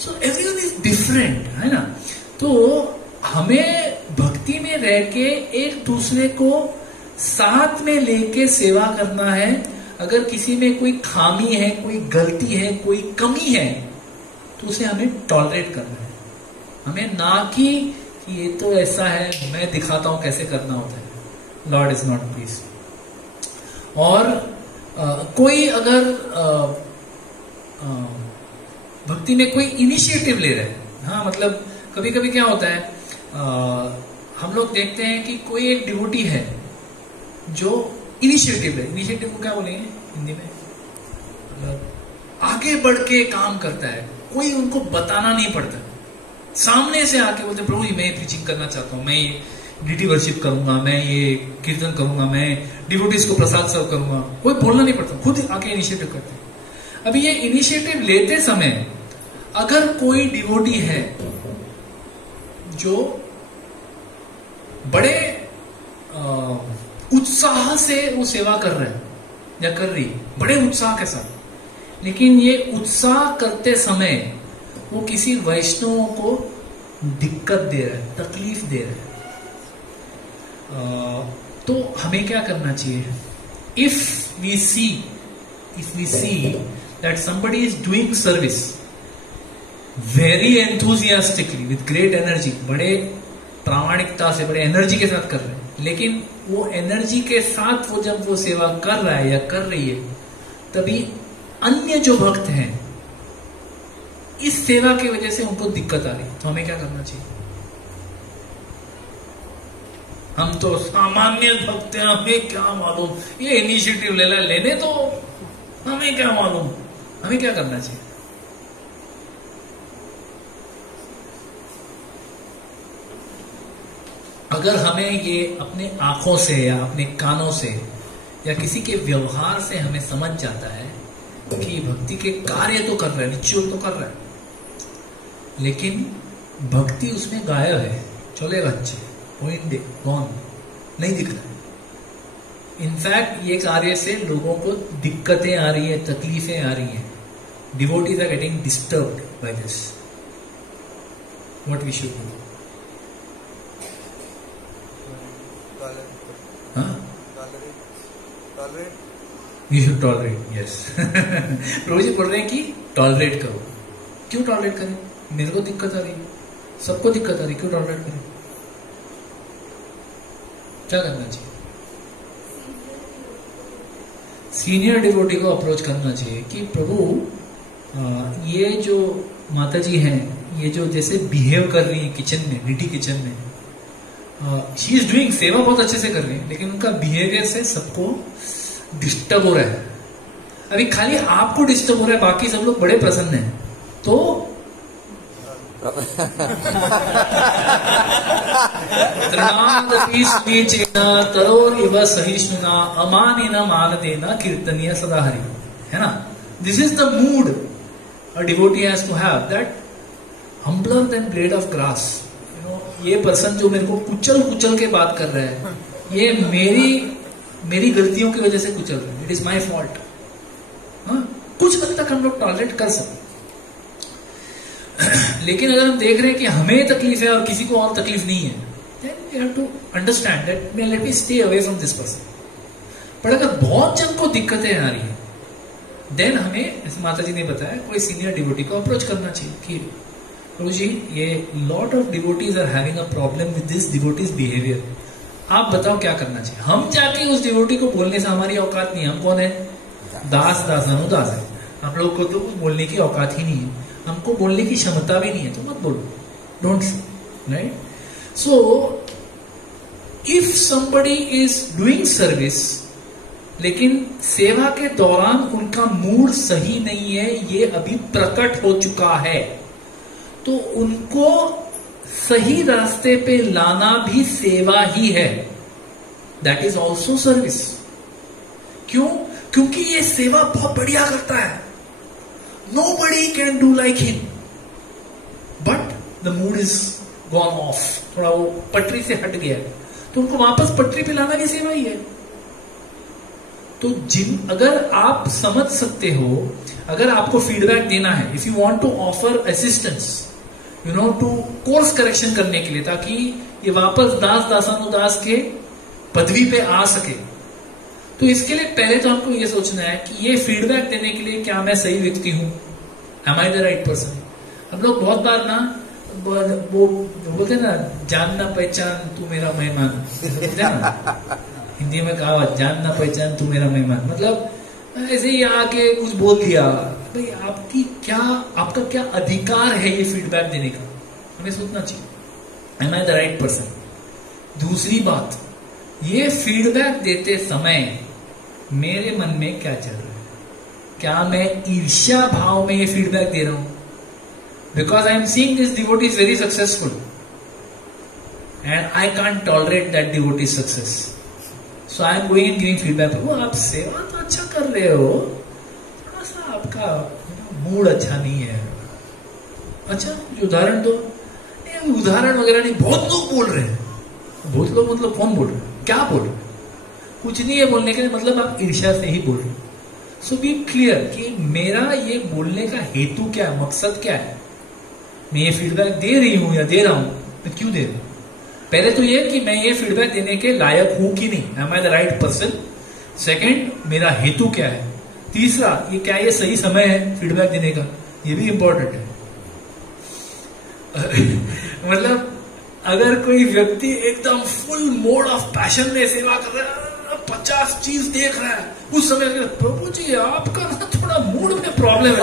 सो एवरीवन इज डिफरेंट, है ना। तो हमें भक्ति में रह के एक दूसरे को साथ में लेके सेवा करना है। अगर किसी में कोई खामी है, कोई गलती है, कोई कमी है, तो उसे हमें टॉलरेट करना है। हमें ना कि ये तो ऐसा है, मैं दिखाता हूं कैसे करना होता है। Lord is not please. और कोई अगर भक्ति में कोई इनिशिएटिव ले रहा है, हाँ, मतलब कभी कभी क्या होता है, हम लोग देखते हैं कि कोई एक डिवोटी है जो इनिशिएटिव है। इनिशिएटिव को क्या बोलेंगे हिंदी में? आगे बढ़ के काम करता है, कोई उनको बताना नहीं पड़ता, सामने से आके बोलते प्रभु जी मैं प्रीचिंग करना चाहता हूँ, मैं ये डीटी वर्शिप करूंगा, मैं ये कीर्तन करूंगा, मैं डिवोटीज को प्रसाद सर्व करूंगा। कोई बोलना नहीं पड़ता, खुद आके इनिशिएटिव करते हैं। अभी ये इनिशिएटिव लेते समय अगर कोई डिवोटी है जो बड़े उत्साह से वो सेवा कर रहे हैं या कर रही, बड़े उत्साह के साथ, लेकिन ये उत्साह करते समय वो किसी वैष्णव को दिक्कत दे रहा है, तकलीफ दे रहा है, तो हमें क्या करना चाहिए? If we see that somebody is doing service very enthusiastically with great energy, बड़े प्रामाणिकता से, बड़े एनर्जी के साथ कर रहे हैं, लेकिन वो एनर्जी के साथ वो जब वो सेवा कर रहा है या कर रही है, तभी अन्य जो भक्त हैं इस सेवा की वजह से उनको दिक्कत आ रही, तो हमें क्या करना चाहिए? हम तो सामान्य भक्त हैं, हमें क्या मालूम, ये इनिशिएटिव लेने तो हमें क्या मालूम। हमें क्या करना चाहिए? अगर हमें ये अपने आंखों से या अपने कानों से या किसी के व्यवहार से हमें समझ जाता है कि भक्ति के कार्य तो कर रहा है, रिचुअल तो कर रहा है, लेकिन भक्ति उसमें गायब है, चलेगा अच्छे पॉइंट गॉन, नहीं दिख रहा है। इनफैक्ट ये कार्य से लोगों को दिक्कतें आ रही है, तकलीफें आ रही हैं। Devotees are getting disturbed by this. What we should do? You should tolerate, yes. Prabhu ji बोल रहे हैं कि टॉलरेट करो। क्यों टॉलरेट करें? मेरे को दिक्कत आ रही है, सबको दिक्कत आ रही, क्यों टॉलरेट करें? क्या करना चाहिए? सीनियर डिवोटी को अप्रोच करना चाहिए कि प्रभु ये जो माता जी हैं, ये जो जैसे बिहेव कर रही है किचन में, निटी किचन में, शी इज डूइंग, सेवा बहुत अच्छे से कर रही है, लेकिन उनका बिहेवियर से सबको डिस्टर्ब हो रहा है। अभी खाली आपको डिस्टर्ब हो रहा है, बाकी सब लोग बड़े प्रसन्न हैं, तो तरोर इव सहिष्णुना अमानिना मानदेना कीर्तनीय सदा हरि, है ना? This is the mood a devotee has to have, that humbler than blade of grass. You know, ये पर्सन जो मेरे को कुचल कुचल के बात कर रहा है, ये मेरी गलतियों की वजह से कुचल रहा है, इट इज माई फॉल्ट। कुछ हद तक हम लोग टॉलरेट कर सकते, लेकिन अगर हम देख रहे हैं कि हमें तकलीफ है और किसी को और तकलीफ नहीं है, then we have to understand that let me stay away from this person। पर अगर बहुत जन को दिक्कतें आ रही है, देन हमें, जैसे माता जी ने बताया, कोई सीनियर डिवोटी को अप्रोच करना चाहिए कि प्रभु जी, ये lot of devotees are having a problem with this devotee's behaviour, आप बताओ क्या करना चाहिए। हम जाके उस डिवोटी को बोलने से हमारी औकात नहीं है। हम कौन है? दास दासानुदास है। हम लोग को तो बोलने की औकात ही नहीं है, हमको बोलने की क्षमता भी नहीं है, तो मत बोलो, don't say, right? So if somebody is doing service, लेकिन सेवा के दौरान उनका मूड सही नहीं है, ये अभी प्रकट हो चुका है, तो उनको सही रास्ते पे लाना भी सेवा ही है। That is also service. क्यों? क्योंकि ये सेवा बहुत बढ़िया करता है, nobody can do like him, but the mood is gone off, थोड़ा वो पटरी से हट गया, तो उनको वापस पटरी पे लाना भी सेवा ही है। तो अगर आप समझ सकते हो, अगर आपको फीडबैक देना है, if you want to offer assistance, you know, to course correction करने के लिए, ताकि ये वापस दास दासानुदास के पदवी पे आ सके, तो इसके लिए पहले तो हमको ये सोचना है कि ये फीडबैक देने के लिए क्या मैं सही व्यक्ति हूं, am I the right person. हम लोग बहुत बार ना वो बोलते ना, जानना पहचान तू मेरा मेहमान, हिंदी में कहावत, जानना पहचान तू मेरा मेहमान, मतलब ऐसे ही आके कुछ बोल दिया। भाई आपका क्या अधिकार है ये फीडबैक देने का? हमें सोचना चाहिए, am I the right person. दूसरी बात, ये फीडबैक देते समय मेरे मन में क्या चल रहा है? क्या मैं ईर्ष्या भाव में ये फीडबैक दे रहा हूं? Because I am seeing this devotee is very successful and I can't tolerate that devotee success, so I am going and giving feedback. वो आप सेवा तो अच्छा कर रहे हो, थोड़ा सा आपका मूड अच्छा नहीं है। अच्छा, उदाहरण दो। उदाहरण वगैरह नहीं, बहुत लोग बोल रहे हैं। बहुत लोग मतलब कौन बोल रहे हैं? क्या बोल रहे हैं? कुछ नहीं है बोलने के लिए, मतलब आप ईर्ष्या से ही बोल रहे हैं। सो बी क्लियर कि मेरा ये बोलने का हेतु क्या है, मकसद क्या है। मैं ये फीडबैक दे रही हूं या दे रहा हूं, मैं क्यों दे रहा हूं? पहले तो ये कि मैं ये फीडबैक देने के लायक हूं कि नहीं, am I the right person. Second, मेरा हेतु क्या है। तीसरा, ये क्या ये सही समय है फीडबैक देने का, ये भी इंपॉर्टेंट है। मतलब अगर कोई व्यक्ति एकदम फुल मोड ऑफ पैशन में सेवा कर रहा है, 50 चीज देख रहा है, उस समय प्रभु जी आपका ना थोड़ा मूड में प्रॉब्लम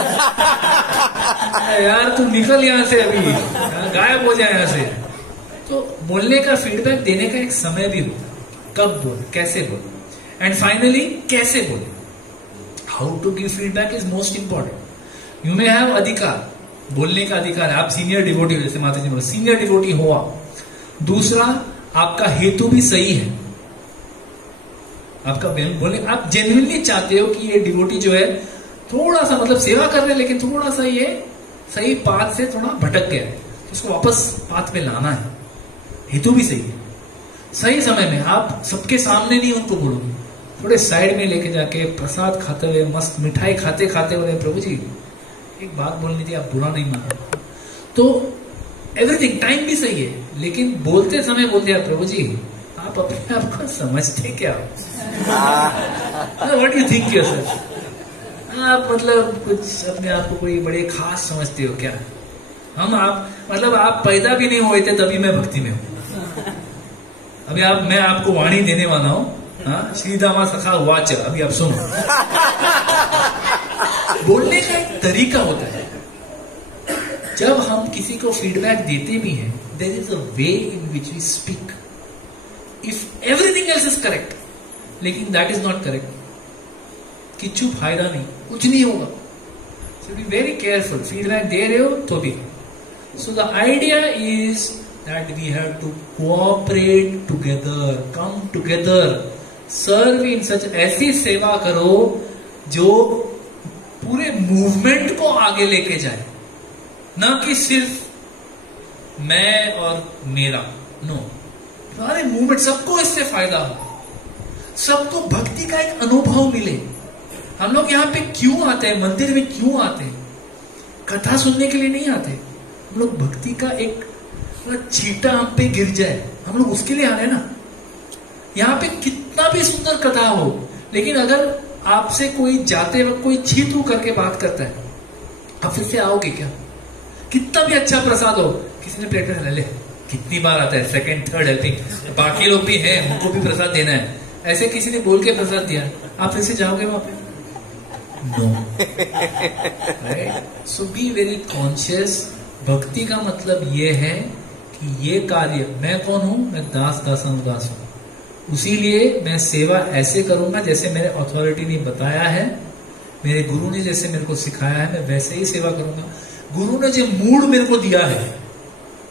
है यार, तू निकल यहां से, अभी गायब हो जाए यहां से, तो बोलने का फीडबैक देने का एक समय भी होता है, कब बोल, कैसे बोल, एंड फाइनली कैसे बोले. How to give feedback is most important. You may have अधिकार, बोलने का अधिकार है, आप सीनियर डिवोटी हो, जैसे माता जी बोले सीनियर डिवोटी हो आप. दूसरा, आपका हेतु भी सही है, आपका बोले आप जेन्युइनली चाहते हो कि ये डिवोटी जो है थोड़ा सा मतलब सेवा कर रहे हैं लेकिन थोड़ा सा ये सही पाथ से थोड़ा भटक गया है, उसको वापस पाथ में लाना है. हेतु भी सही है. सही समय में आप सबके सामने नहीं उनको बोलोगे, थोड़े साइड में लेके जाके प्रसाद खाते हुए, मस्त मिठाई खाते खाते बोले प्रभु जी एक बात बोलनी थी, आप बुरा नहीं मानो. तो एवरीथिंग टाइम भी सही है, लेकिन बोलते समय बोलते हैं प्रभु जी आप अपने आप को समझते क्या हो? What you think yourself? आप मतलब कुछ अपने आप को कोई बड़े खास समझते हो क्या? हम आप मतलब आप पैदा भी नहीं हुए थे तभी मैं भक्ति में हूं. अभी मैं आपको वाणी देने वाला हूं. हाँ, श्रीदामा सखा वाच, अभी आप सुनो. बोलने का एक तरीका होता है. जब हम किसी को फीडबैक देते भी हैं, there is a way in which we speak. If everything else is correct, लेकिन दैट इज नॉट करेक्ट, किच्छु फायदा नहीं, कुछ नहीं होगा. So be very careful. Feedback दे रहे हो तो भी. So the idea is that we have to cooperate together, come together, serve in such. ऐसी सेवा करो जो पूरे मूवमेंट को आगे लेके जाए, ना कि सिर्फ मैं और मेरा. नो, सारे मूवमेंट, सबको इससे फायदा हो, सबको भक्ति का एक अनुभव मिले. हम लोग यहाँ पे क्यों आते हैं, मंदिर में क्यों आते हैं? कथा सुनने के लिए नहीं आते. हम लोग भक्ति का एक छींटा हम पे गिर जाए, हम लोग उसके लिए आ रहे हैं ना. यहाँ पे कितना भी सुंदर कथा हो, लेकिन अगर आपसे कोई जाते वक्त कोई छी-तू करके बात करता है, आप फिर से आओगे क्या? कितना भी अच्छा प्रसाद हो, किसी ने प्लेट में ले, कितनी बार आता है सेकंड थर्ड हेल्पिंग, बाकी लोग भी हैं, उनको भी प्रसाद देना है, ऐसे किसी ने बोल के प्रसाद दिया, आप फिर से जाओगे वहां पे? No. Right? So be very conscious. भक्ति का मतलब ये है कि ये कार्य, मैं कौन हूं? मैं दास दासानुदास हूं. उसीलिए मैं सेवा ऐसे करूंगा जैसे मेरे अथॉरिटी ने बताया है, मेरे गुरु ने जैसे मेरे को सिखाया है, मैं वैसे ही सेवा करूंगा. गुरु ने जो मूड मेरे को दिया है,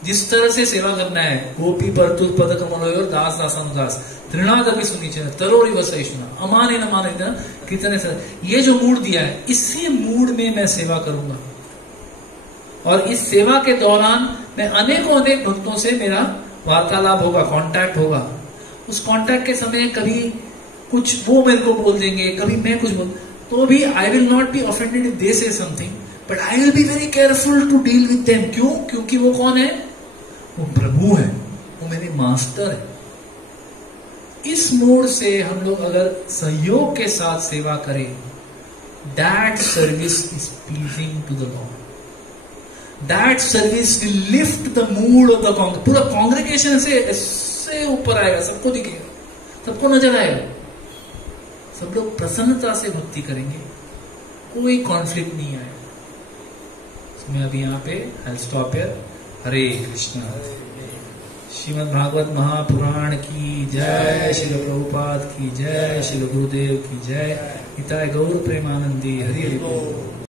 जिस तरह से सेवा करना है, गोपी परतु पद कमल दास दासानुदास तृणादपि सुनीचन तरोरी वसहिष्णुना अमाने न माने कितने सर, ये जो मूड दिया है, इसी मूड में मैं सेवा करूंगा. और इस सेवा के दौरान मैं अनेक भक्तों से मेरा वार्तालाप होगा, कांटेक्ट होगा. उस कांटेक्ट के समय कभी कुछ वो मेरे को बोल देंगे, कभी मैं कुछ बोल, तो भी I will not be offended if they say something, but I will be very careful to deal with them. क्यों? क्योंकि वो कौन है? वो प्रभु है, वो मेरे मास्टर है. इस मोड से हम लोग अगर सहयोग के साथ सेवा करें, that service is pleasing to the lord. That service will lift the mood of the congress. पूरा कांग्रेगेशन से ऊपर आएगा, सबको दिखेगा, सबको नजर आएगा. सब लोग प्रसन्नता से भक्ति करेंगे, कोई कॉन्फ्लिक्ट नहीं आएगा. मैं अभी यहाँ पे आई स्टॉप हियर. हरे कृष्णा. श्रीमद् भागवत महापुराण की जय, श्री प्रभुपाद की जय, श्री गुरुदेव की जय. हिताय गौर प्रेमानंदी. हरि हरि बोल.